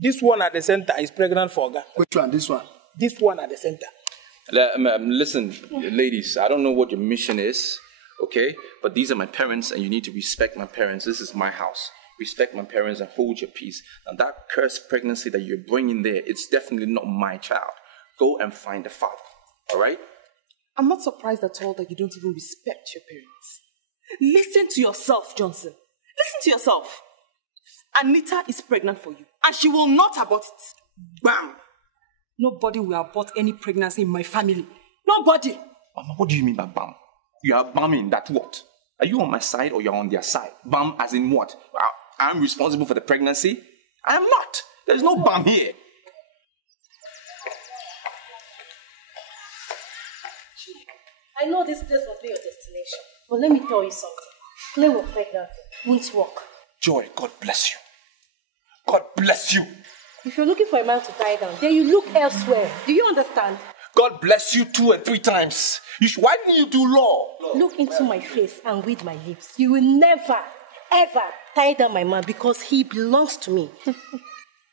this one at the center is pregnant for Oga. Which one? This one? This one at the center. Listen, ladies, I don't know what your mission is. Okay, but these are my parents and you need to respect my parents. This is my house. Respect my parents and hold your peace. Now that cursed pregnancy that you're bringing there, it's definitely not my child. Go and find the father, all right? I'm not surprised at all that you don't even respect your parents. Listen to yourself, Johnson. Listen to yourself. Anita is pregnant for you and she will not abort it. Bam! Nobody will abort any pregnancy in my family. Nobody. Mama, what do you mean by bam? You are bumming that what? Are you on my side or you're on their side? Bum as in what? I'm responsible for the pregnancy? I am not. There's no bum here. I know this place must be your destination, but let me tell you something. Play with pregnancy won't work. Joy, God bless you. God bless you. If you're looking for a man to tie down, then you look elsewhere. Do you understand? God bless you 2 and 3 times. Why didn't you do law? Look into my face and read my lips. You will never, ever tie down my man because he belongs to me.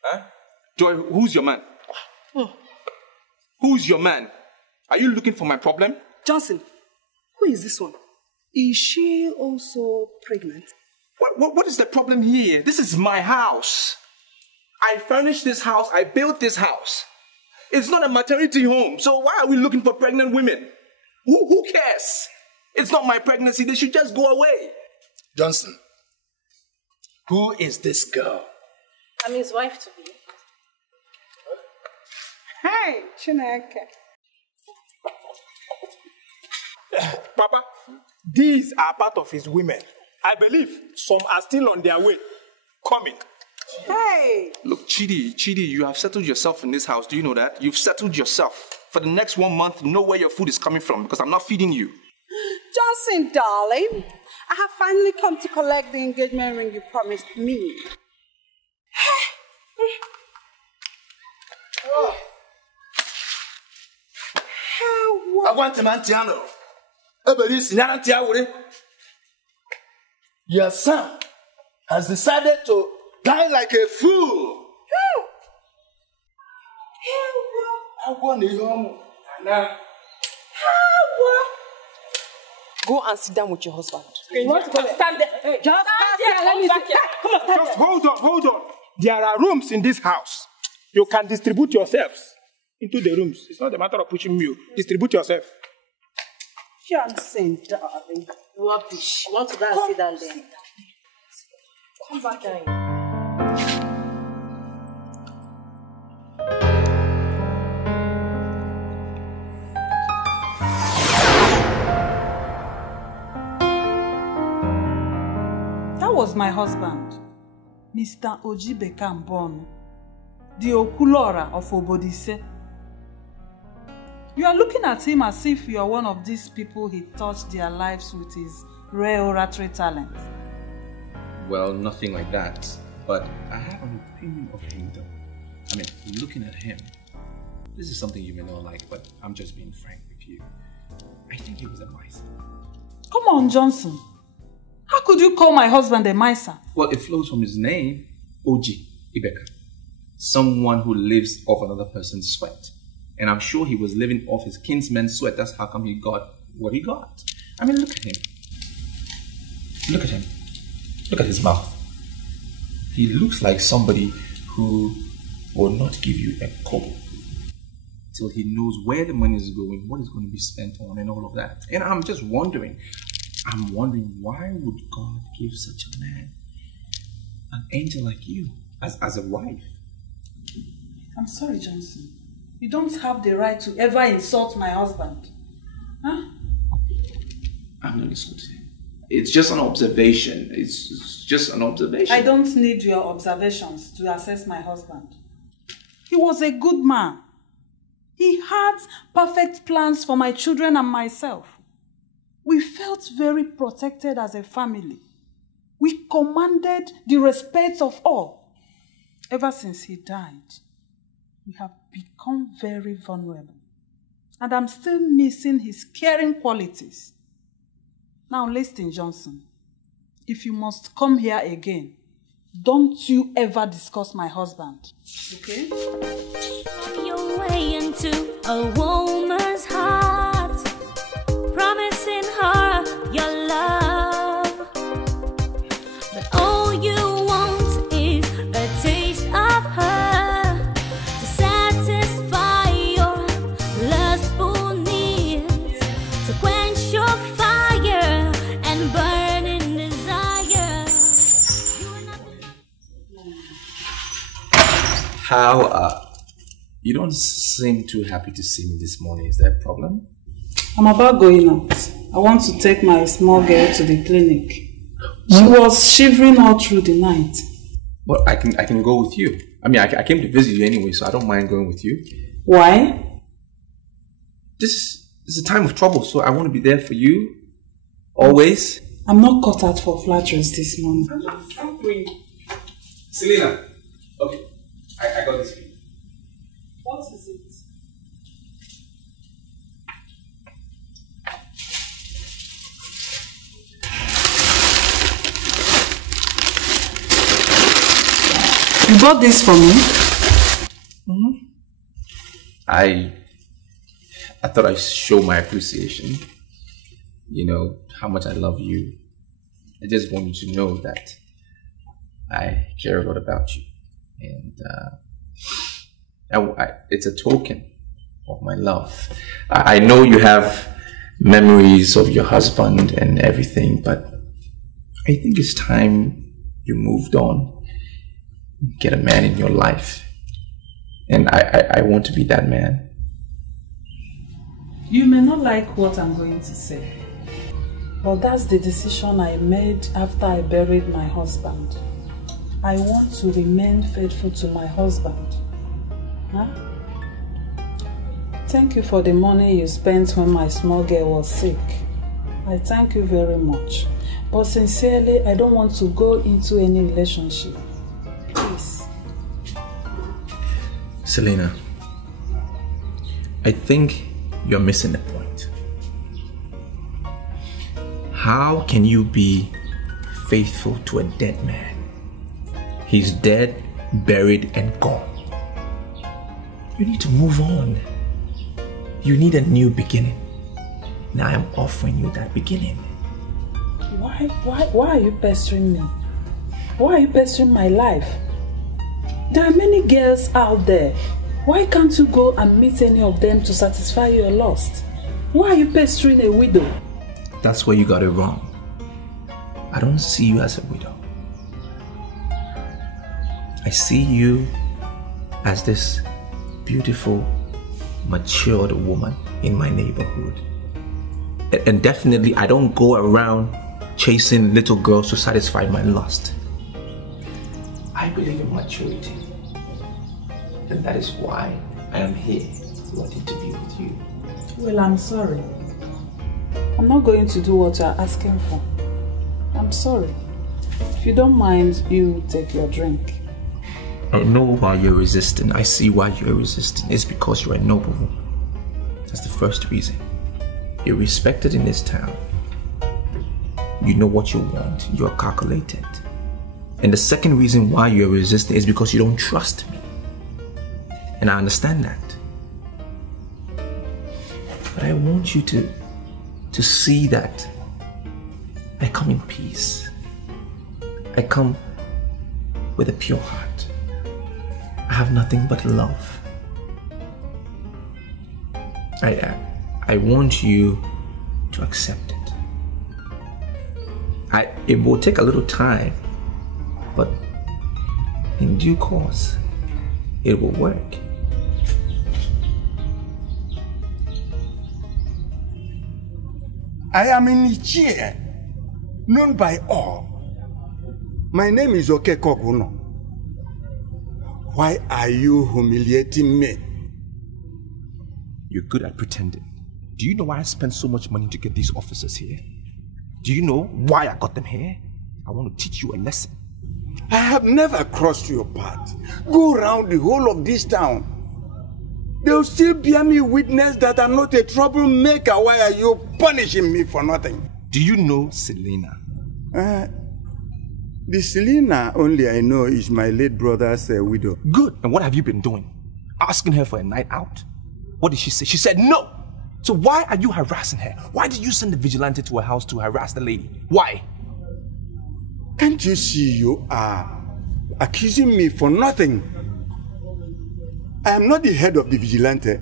Huh? Joy, who's your man? Who's your man? Are you looking for my problem? Johnson, who is this one? Is she also pregnant? What is the problem here? This is my house. I furnished this house. I built this house. It's not a maternity home. So why are we looking for pregnant women? Who cares? It's not my pregnancy. They should just go away. Johnson, who is this girl? I'm his wife to be. Hi, Chineke. Papa, these are part of his women. I believe some are still on their way, coming. Hey! Look, Chidi, you have settled yourself in this house. Do you know that? You've settled yourself. For the next 1 month, know where your food is coming from because I'm not feeding you. Johnson, darling, I have finally come to collect the engagement ring you promised me. I want a mantiano. Your son has decided to die like a fool. Go and sit down with your husband. You want to go stand there? Hey, just stand there. Let me see. Come on, stand Just there. hold on. There are rooms in this house. You can distribute yourselves into the rooms. It's not a matter of pushing you. Distribute yourself. Johnson, darling. Rubbish. You want to go and sit down there? Come back here. That was my husband, Mr. Njubuigbo, the Okulora of Obodise. You are looking at him as if you are one of these people he touched their lives with his rare oratory talent. Well, nothing like that. But I have an opinion of him, though. I mean, looking at him, this is something you may not like, but I'm just being frank with you. I think he was a miser. Come on, Johnson. How could you call my husband a miser? Well, it flows from his name, Oji Ibeka. Someone who lives off another person's sweat. And I'm sure he was living off his kinsman's sweat. That's how come he got what he got. I mean, look at him. Look at him. Look at his mouth. He looks like somebody who will not give you a kobo till he knows where the money is going, what is going to be spent on, and all of that. And I'm just wondering, why would God give such a man, an angel like you, as a wife? I'm sorry, Johnson. You don't have the right to ever insult my husband. Huh? I'm not insulting him. It's just an observation. It's just an observation. I don't need your observations to assess my husband. He was a good man. He had perfect plans for my children and myself. We felt very protected as a family. We commanded the respect of all. Ever since he died, we have become very vulnerable. And I'm still missing his caring qualities. Now listen, Johnson. If you must come here again, don't you ever discuss my husband. Okay? On your way into a woman's heart, promising her your love. But all you want is a taste of her to satisfy your lustful needs, to quench your fire and burning desire. How, you don't seem too happy to see me this morning. Is there a problem? I'm about going out. I want to take my small girl to the clinic. She was shivering all through the night. Well, I can go with you. I mean, I came to visit you anyway, so I don't mind going with you. Why? This is a time of trouble, so I want to be there for you. Always. I'm not cut out for flatteries this morning. I'm free. Selena. Okay. I got this for you. What is it? You bought this for me? Mm-hmm. I thought I'd show my appreciation. You know, how much I love you. I just want you to know that I care a lot about you. And it's a token of my love. I know you have memories of your husband and everything, but I think it's time you moved on. Get a man in your life. And I want to be that man. You may not like what I'm going to say, but that's the decision I made after I buried my husband. I want to remain faithful to my husband. Huh? Thank you for the money you spent when my small girl was sick. I thank you very much. But sincerely, I don't want to go into any relationship. Please. Selena, I think you're missing the point. How can you be faithful to a dead man? He's dead, buried, and gone. You need to move on. You need a new beginning. Now I'm offering you that beginning. Why are you pestering me? Why are you pestering my life? There are many girls out there. Why can't you go and meet any of them to satisfy your lust? Why are you pestering a widow? That's where you got it wrong. I don't see you as a widow. I see you as this beautiful, matured woman in my neighborhood. And definitely I don't go around chasing little girls to satisfy my lust. I believe in maturity. And that is why I am here, wanting to be with you. Well, I'm sorry. I'm not going to do what you're asking for. I'm sorry. If you don't mind, you take your drink. I know why you're resisting. I see why you're resisting. It's because you're a noble woman. That's the first reason. You're respected in this town. You know what you want. You're calculated. And the second reason why you're resisting is because you don't trust me. And I understand that. But I want you to see that I come in peace. I come with a pure heart. I have nothing but love. I want you to accept it. It will take a little time, but in due course, it will work. I am in Nigeria, known by all. My name is Okekoguno. Why are you humiliating me? You're good at pretending. Do you know why I spent so much money to get these officers here? Do you know why I got them here? I want to teach you a lesson. I have never crossed your path. Go around the whole of this town. They'll still bear me witness that I'm not a troublemaker. Why are you punishing me for nothing? Do you know Selena? The Selena only I know is my late brother's widow. Good. And what have you been doing? Asking her for a night out? What did she say? She said no. So why are you harassing her? Why did you send the vigilante to her house to harass the lady? Why? Can't you see you are accusing me for nothing? I am not the head of the vigilante.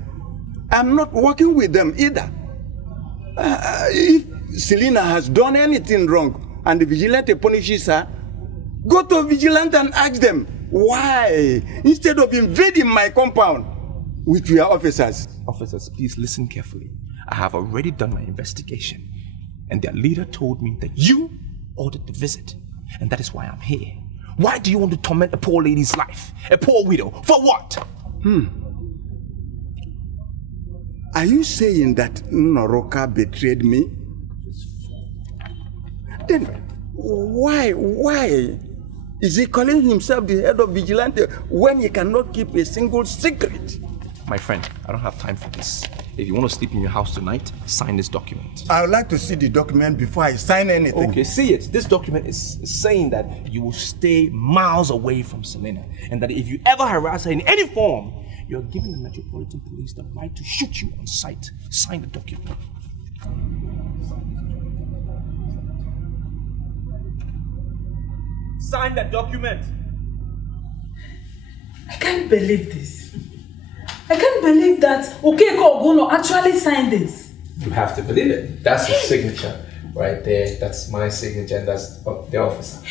I am not working with them either. If Selena has done anything wrong and the vigilante punishes her, go to vigilante and ask them why, instead of invading my compound with your officers. Officers, please listen carefully. I have already done my investigation, and their leader told me that you ordered the visit, and that is why I'm here. Why do you want to torment a poor lady's life? A poor widow? For what? Are you saying that Noroka betrayed me? Then why is he calling himself the head of vigilante when he cannot keep a single secret? My friend, I don't have time for this. If you want to sleep in your house tonight, sign this document. I would like to see the document before I sign anything. Okay, see it. This document is saying that you will stay miles away from Selena, and that if you ever harass her in any form, you're giving the Metropolitan Police the right to shoot you on sight. Sign the document. Sign that document. I can't believe this. I can't believe that Okeko Ogono actually signed this. You have to believe it. That's his signature right there. That's my signature, and that's the officer.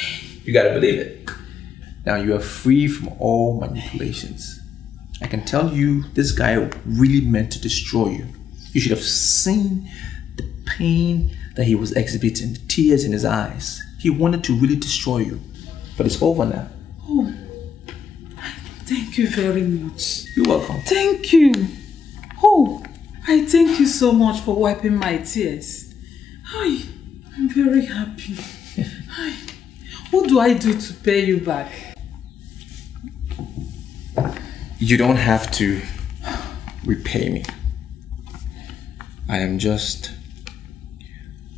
You gotta believe it. Now you are free from all manipulations. I can tell you, this guy really meant to destroy you. You should have seen the pain that he was exhibiting, the tears in his eyes. He wanted to really destroy you, but it's over now. Oh, thank you very much. You're welcome. Thank you. Oh, I thank you so much for wiping my tears. Hi, I'm very happy. Hi, what do I do to pay you back? You don't have to repay me. I am just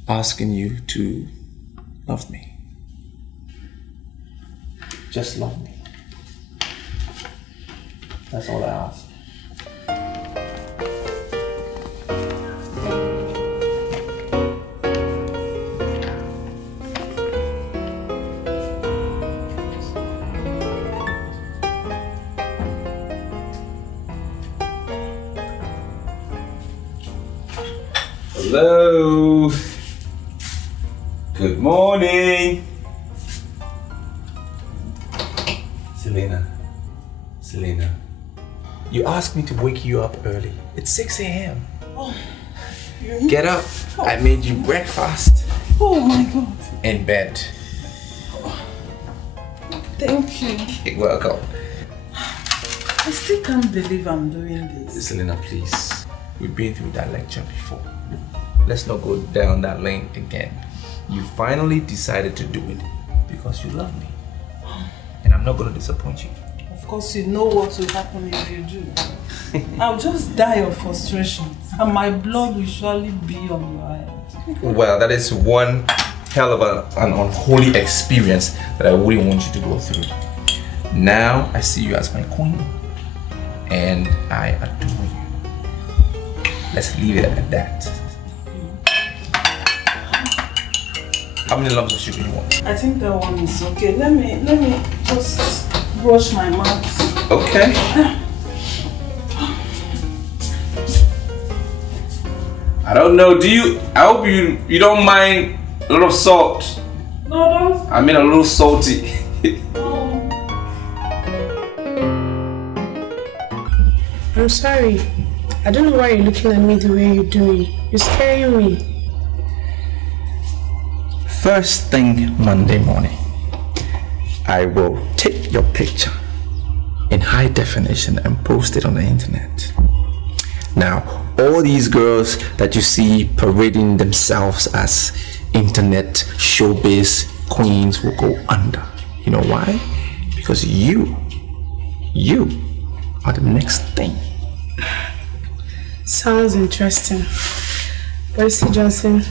asking you to love me. Just love me. That's all I ask. Hello. Good morning. Selena. You asked me to wake you up early. It's 6 a.m. Oh, Get up. Oh. I made you breakfast. Oh my God. In bed. Thank you. You're welcome. I still can't believe I'm doing this. Selena, please. We've been through that lecture before. Let's not go down that lane again. You finally decided to do it because you love me. And I'm not going to disappoint you. Of course, you know what will happen if you do. I'll just die of frustration, and my blood will surely be on your head. Well, that is one hell of an unholy experience that I wouldn't want you to go through. Now I see you as my queen, and I adore you. Let's leave it at that. How many lumps of sugar do you want? I think that one is okay. Let me just brush my mouth. Okay. I don't know. I hope you don't mind a little salt. No, don't. I mean a little salty. I'm sorry. I don't know why you're looking at me the way you're doing. You're scaring me. First thing Monday morning, I will take your picture in high definition and post it on the internet. Now, all these girls that you see parading themselves as internet showbiz queens will go under. You know why? Because you are the next thing. Sounds interesting. But you see, Johnson,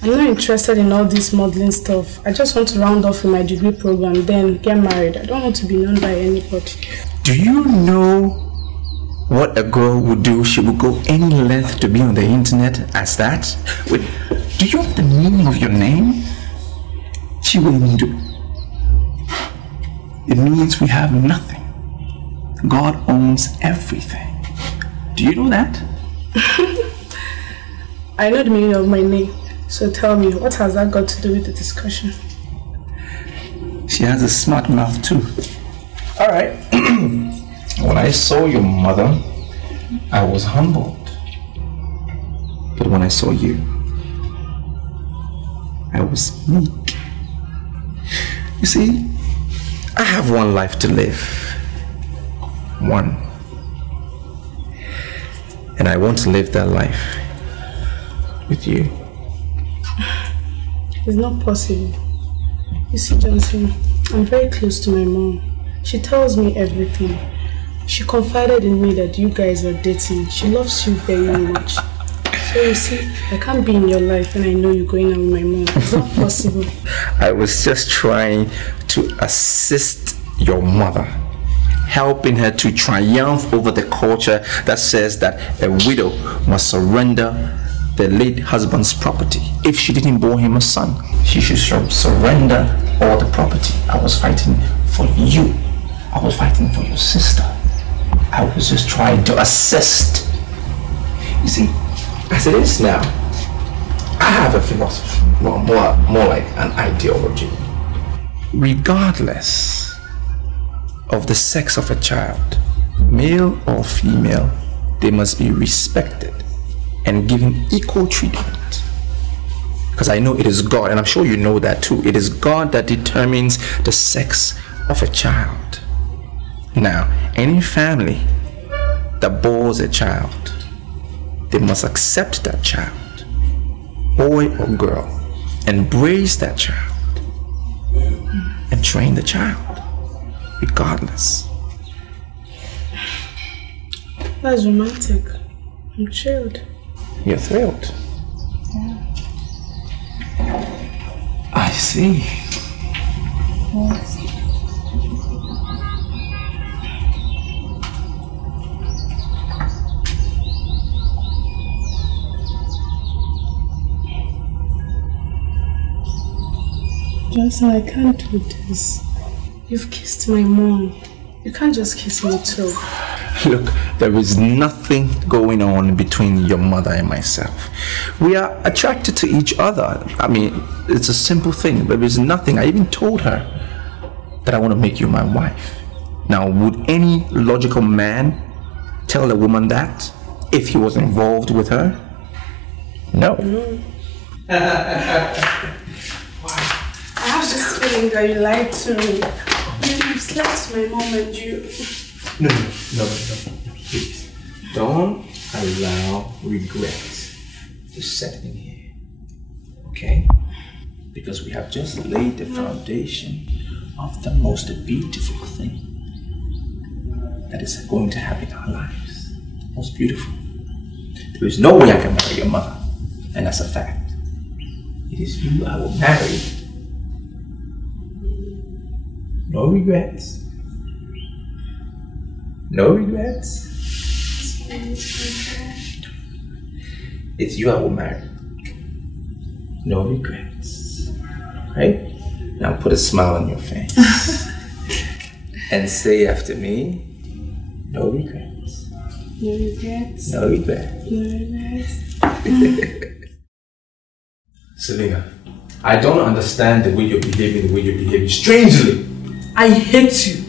I'm not interested in all this modeling stuff. I just want to round off with my degree program, then get married. I don't want to be known by anybody. Do you know what a girl would do? She would go any length to be on the internet as that? Wait, do you know the meaning of your name? She wouldn't do. It means we have nothing. God owns everything. Do you know that? I know the meaning of my name. So tell me, what has that got to do with the discussion? She has a smart mouth too. All right. When I saw your mother, I was humbled. But when I saw you, I was meek. You see, I have one life to live. One. And I want to live that life with you. It's not possible. You see, Johnson, I'm very close to my mom. She tells me everything. She confided in me that you guys are dating. She loves you very much. So you see, I can't be in your life and I know you're going out with my mom. It's not possible. I was just trying to assist your mother, helping her to triumph over the culture that says that a widow must surrender the late husband's property. If she didn't bear him a son, she should surrender all the property. I was fighting for you. I was fighting for your sister. I was just trying to assist. You see, as it is now, I have a philosophy, more like an ideology. Regardless of the sex of a child, male or female, they must be respected and given equal treatment. Because I know it is God, and I'm sure you know that too. It is God that determines the sex of a child. Now, any family that bores a child, they must accept that child, boy or girl, embrace that child, and train the child, regardless. That's romantic. I'm thrilled. You're thrilled? Yeah. I see. Yes. Johnson, I can't do this. You've kissed my mom. You can't just kiss me too. Look, there is nothing going on between your mother and myself. We are attracted to each other. I mean, it's a simple thing. There is nothing. I even told her that I want to make you my wife. Now, would any logical man tell a woman that if he was involved with her? No. I have this feeling that you lied to me. You've slept with my mom and you. No, please. Don't allow regret to set in here, okay? Because we have just laid the foundation of the most beautiful thing that is going to happen in our lives. Most beautiful. There is no way I can marry your mother, and that's a fact. It is you I will marry. No regrets. No regrets. It's you I will marry. No regrets. Right? Now put a smile on your face. And say after me, no regrets. No regrets. No regrets. No regrets. Selena, I don't understand the way you're behaving, strangely. I hate you.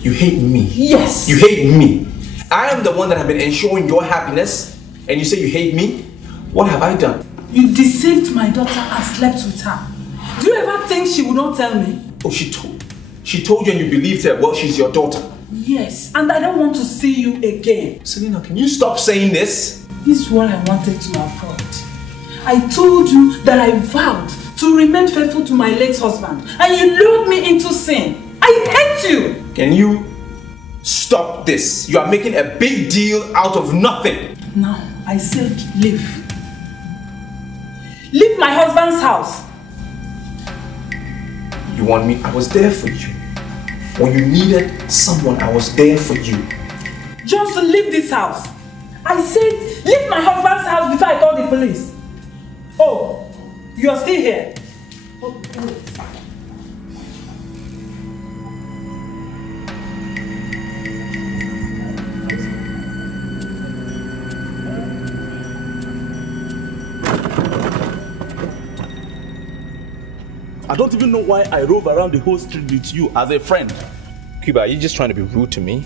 You hate me? Yes. You hate me? I am the one that have been ensuring your happiness, and you say you hate me? What have I done? You deceived my daughter and slept with her. Do you ever think she would not tell me? Oh, she told you and you believed her. Well, she's your daughter. Yes, and I don't want to see you again. Selena, can you stop saying this? This is what I wanted to avoid. I told you that I vowed to remain faithful to my late husband, and you lured me into sin. I hate you! Can you stop this? You are making a big deal out of nothing. Now, I said leave. Leave my husband's house. You want me? I was there for you. When you needed someone, I was there for you. Johnson, leave this house. I said leave my husband's house before I call the police. Oh, you are still here. Oh, wait. I don't even know why I rove around the whole street with you as a friend. Cuba, are you just trying to be rude to me?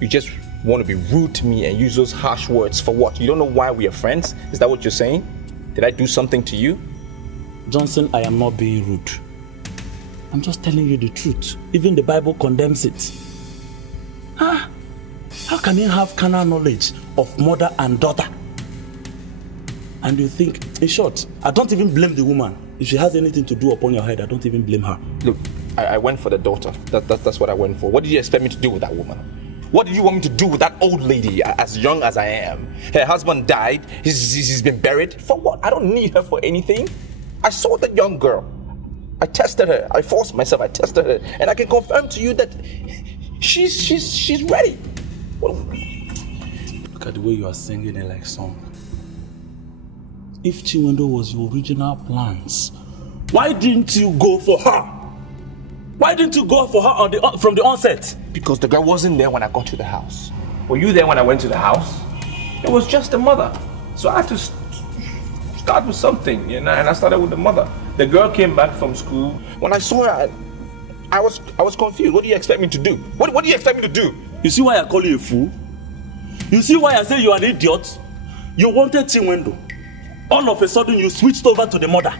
You just want to be rude to me and use those harsh words for what? You don't know why we are friends? Is that what you're saying? Did I do something to you? Johnson, I am not being rude. I'm just telling you the truth. Even the Bible condemns it. How can you have carnal knowledge of mother and daughter? And you think, in short, I don't even blame the woman. If she has anything to do upon your head, I don't even blame her. Look, I went for the daughter. That's what I went for. What did you expect me to do with that woman? What do you want me to do with that old lady as young as I am? Her husband died. He's been buried. For what? I don't need her for anything. I saw the young girl. I tested her. I forced myself. I tested her. And I can confirm to you that she's ready. Look at the way you are singing it like song. If Chinwendu was your original plans, why didn't you go for her? Why didn't you go for her from the onset? Because the girl wasn't there when I got to the house. Were you there when I went to the house? It was just the mother. So I had to start with something, you know, and I started with the mother. The girl came back from school. When I saw her, I was confused. What do you expect me to do? What do you expect me to do? You see why I call you a fool? You see why I say you are an idiot? You wanted Chinwendu. All of a sudden you switched over to the mother.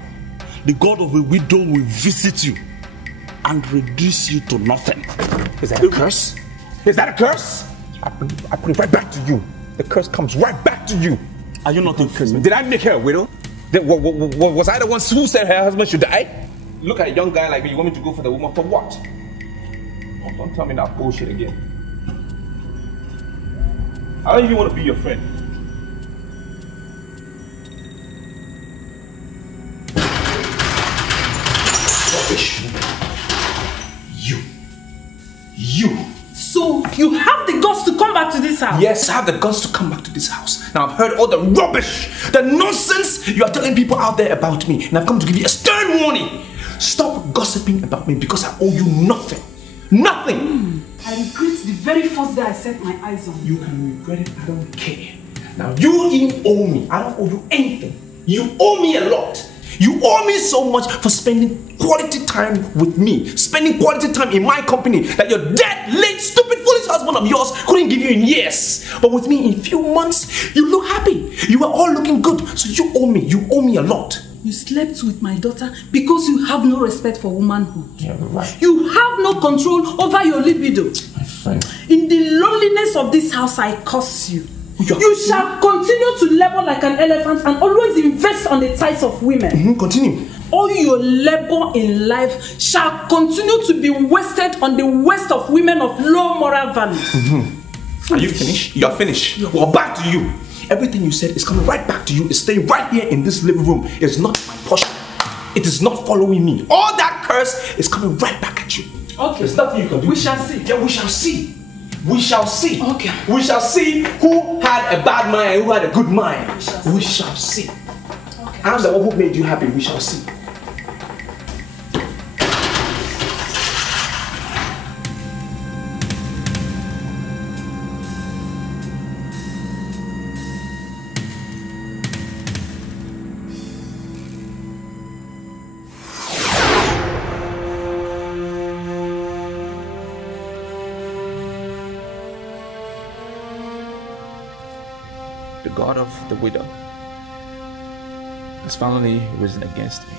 The god of a widow will visit you and reduce you to nothing. Is that a curse? Is that a curse? I put it right back to you. The curse comes right back to you. Are you not a curse? Did I make her a widow? Was I the one who said her husband should die? Look at a young guy like me. You want me to go for the woman for what? Oh, don't tell me that bullshit again. I don't even want to be your friend. You. So you have the guts to come back to this house? Yes, I have the guts to come back to this house. Now I've heard all the rubbish, the nonsense you are telling people out there about me. And I've come to give you a stern warning. Stop gossiping about me because I owe you nothing. Nothing. I regret the very first day I set my eyes on you. You can regret it, I don't care. Now you even owe me. I don't owe you anything. You owe me a lot. You owe me so much for spending quality time with me, spending quality time in my company that your dead, late, stupid, foolish husband of yours couldn't give you in years. But with me in few months, you look happy. You are all looking good. So you owe me a lot. You slept with my daughter because you have no respect for womanhood. Yeah, right. You have no control over your libido. My friend. In the loneliness of this house, I curse you. You shall continue to labor like an elephant and always invest on the thighs of women. Continue. All your labor in life shall continue to be wasted on the waste of women of low moral values. Are you finished? You are finished. Well, back to you. Everything you said is coming right back to you. It's staying right here in this living room. It's not my portion. It is not following me. All that curse is coming right back at you. Okay. There's nothing you can do. We shall see. Yeah, we shall see. We shall see. Okay. We shall see who had a bad mind and who had a good mind. We shall see. Okay. I'm the one who made you happy. We shall see. God of the widow has finally risen against me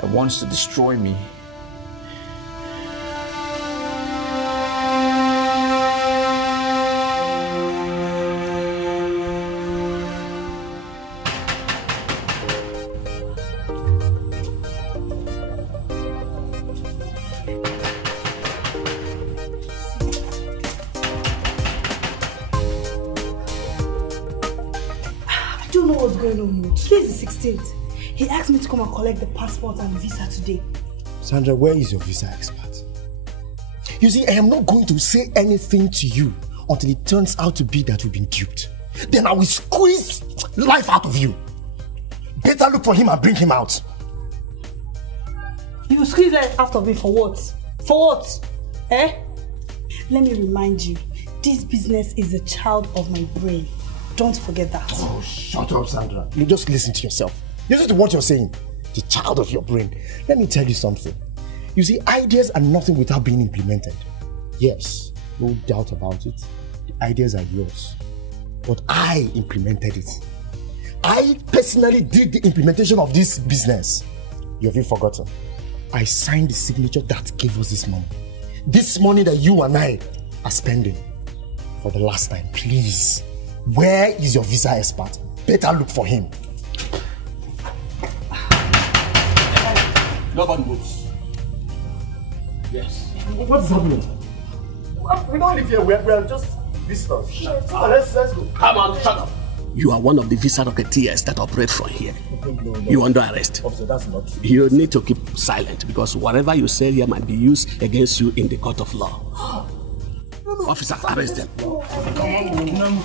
and wants to destroy me. Today is the 16th. He asked me to come and collect the passport and visa today. Sandra, where is your visa expert? You see, I am not going to say anything to you until it turns out to be that we've been duped. Then I will squeeze life out of you. Better look for him and bring him out. You will squeeze life out of me for what? For what? Eh? Let me remind you, this business is a child of my brain. Don't forget that. Oh, shut up, Sandra. You just listen to yourself. Listen to what you're saying. The child of your brain. Let me tell you something. You see, ideas are nothing without being implemented. Yes, no doubt about it. The ideas are yours. But I implemented it. I personally did the implementation of this business. You have forgotten. I signed the signature that gave us this money. This money that you and I are spending. For the last time, please. Where is your visa expert? Better look for him. Nobody moves. Yes. What's happening? We don't live here. We are just visitors. Come on, let's go. Come on, shut up. You are one of the visa rocketeers that operate from here. No. You under arrest. Officer, that's not true. You need to keep silent because whatever you say here might be used against you in the court of law. Officer, arrest them. Come on,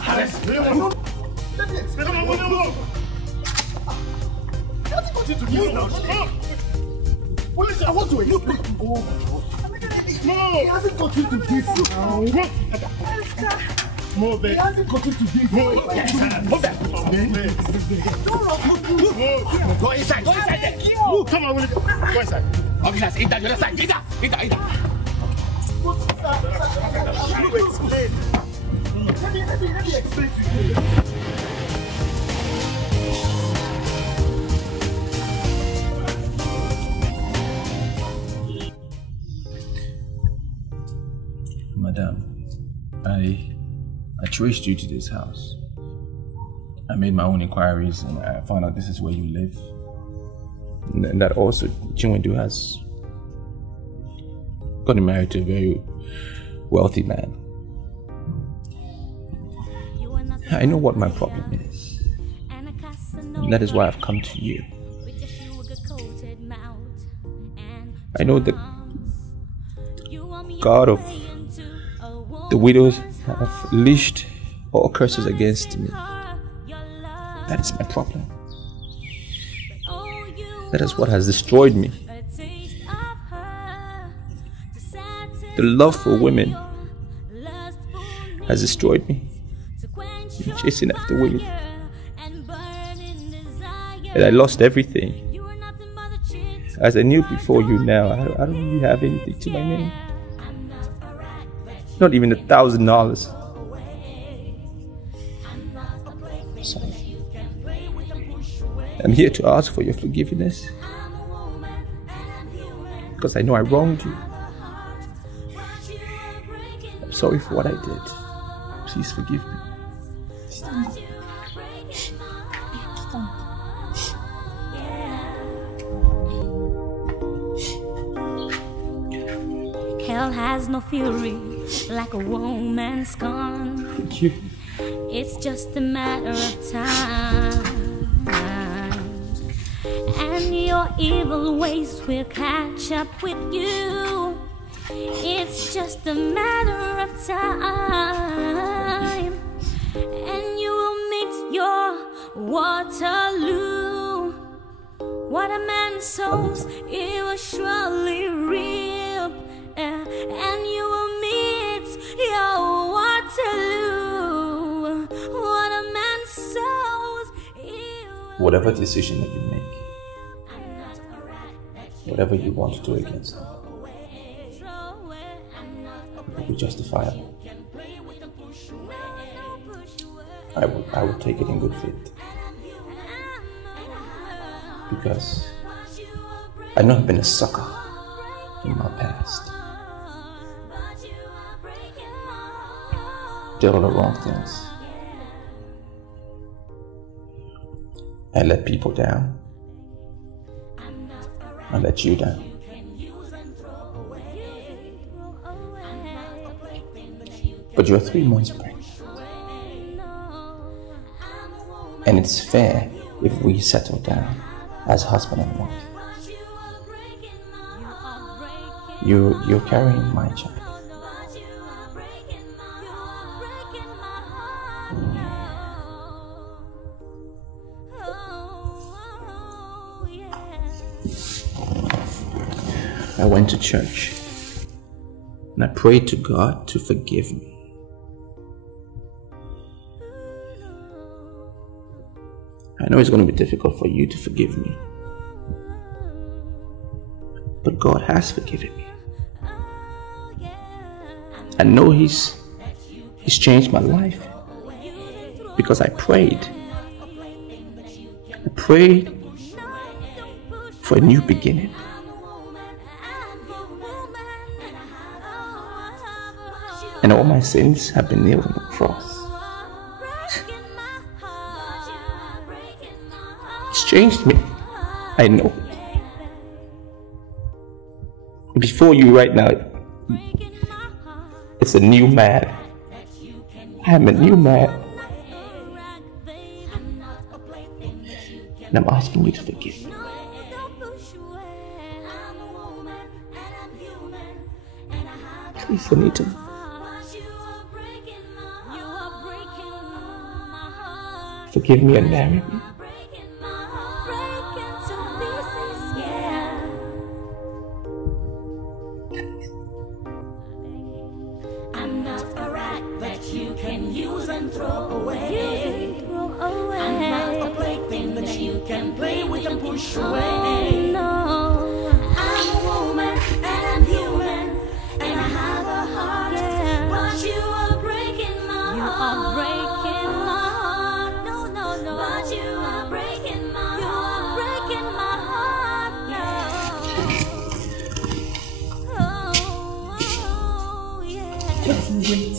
arrest them. Let me explain. Come on. He hasn't got into this now. Police, I want to explain. Oh my God. No, he hasn't got into this now. Move it. He hasn't got into this. Move back. Go inside. Go inside there. Move. Come on, go inside. Officers, in the other side. Get that. What's that? Let me explain. Let me explain to you. Madam, I traced you to this house. I made my own inquiries and I found out this is where you live. And that also Njubuigbo has gotten married to a very wealthy man. I know what my problem is. And that is why I've come to you. I know that God of the widows have leashed all curses against me. That is my problem. That is what has destroyed me. The love for women has destroyed me. I'm chasing after women. And I lost everything. As I knew before you now, I don't really have anything to my name. Not even $1,000. Sorry. I'm here to ask for your forgiveness. Because I know I wronged you. I'm sorry for what I did. Please forgive me. Hell has no fury like a woman scorned. Thank you. It's just a matter of time, and your evil ways will catch up with you. It's just a matter of time, and you will meet your Waterloo. What a man sows, he will surely reap, and you will meet your Waterloo. What a man sows, whatever decision that you make, whatever you want to do against them, it will be justifiable. I will take it in good faith. Because I know I've been a sucker in my past. Did all the wrong things. I let people down. I let you down. But you're 3 months pregnant. And it's fair if we settle down as husband and wife. You're carrying my child. I went to church and I prayed to God to forgive me. I know it's going to be difficult for you to forgive me, but God has forgiven me. I know He's changed my life because I prayed. I prayed for a new beginning. And all my sins have been nailed on the cross. It's changed me. I know. Before you right now, It's a new man. I am a new man. And I'm asking you to forgive me. Please, Anita. Forgive me and marry me. I'm not a rat that you can use and throw away. I'm not a plaything that you can play with and push away. No, I'm a woman and I'm human and I have a heart, but you are breaking my heart. You are breaking my heart. No, no, no. But you are breaking my heart. You are breaking my heart. No. Oh, yeah. Just wait.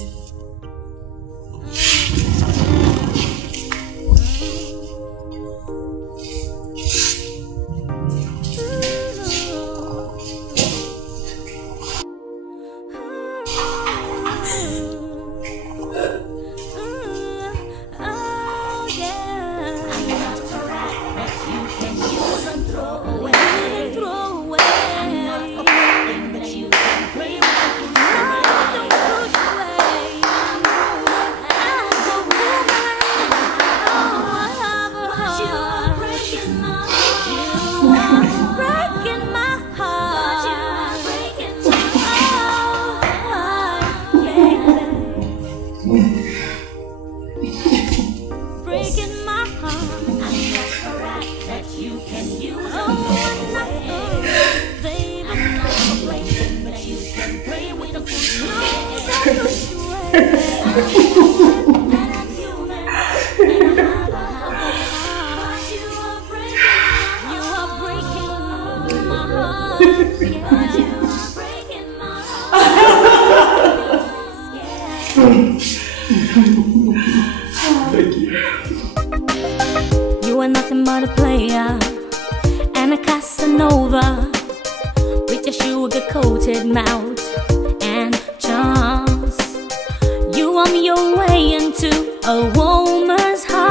Thank you. You are nothing but a player and a Casanova with your sugar-coated mouth and charms. You on your way into a woman's heart.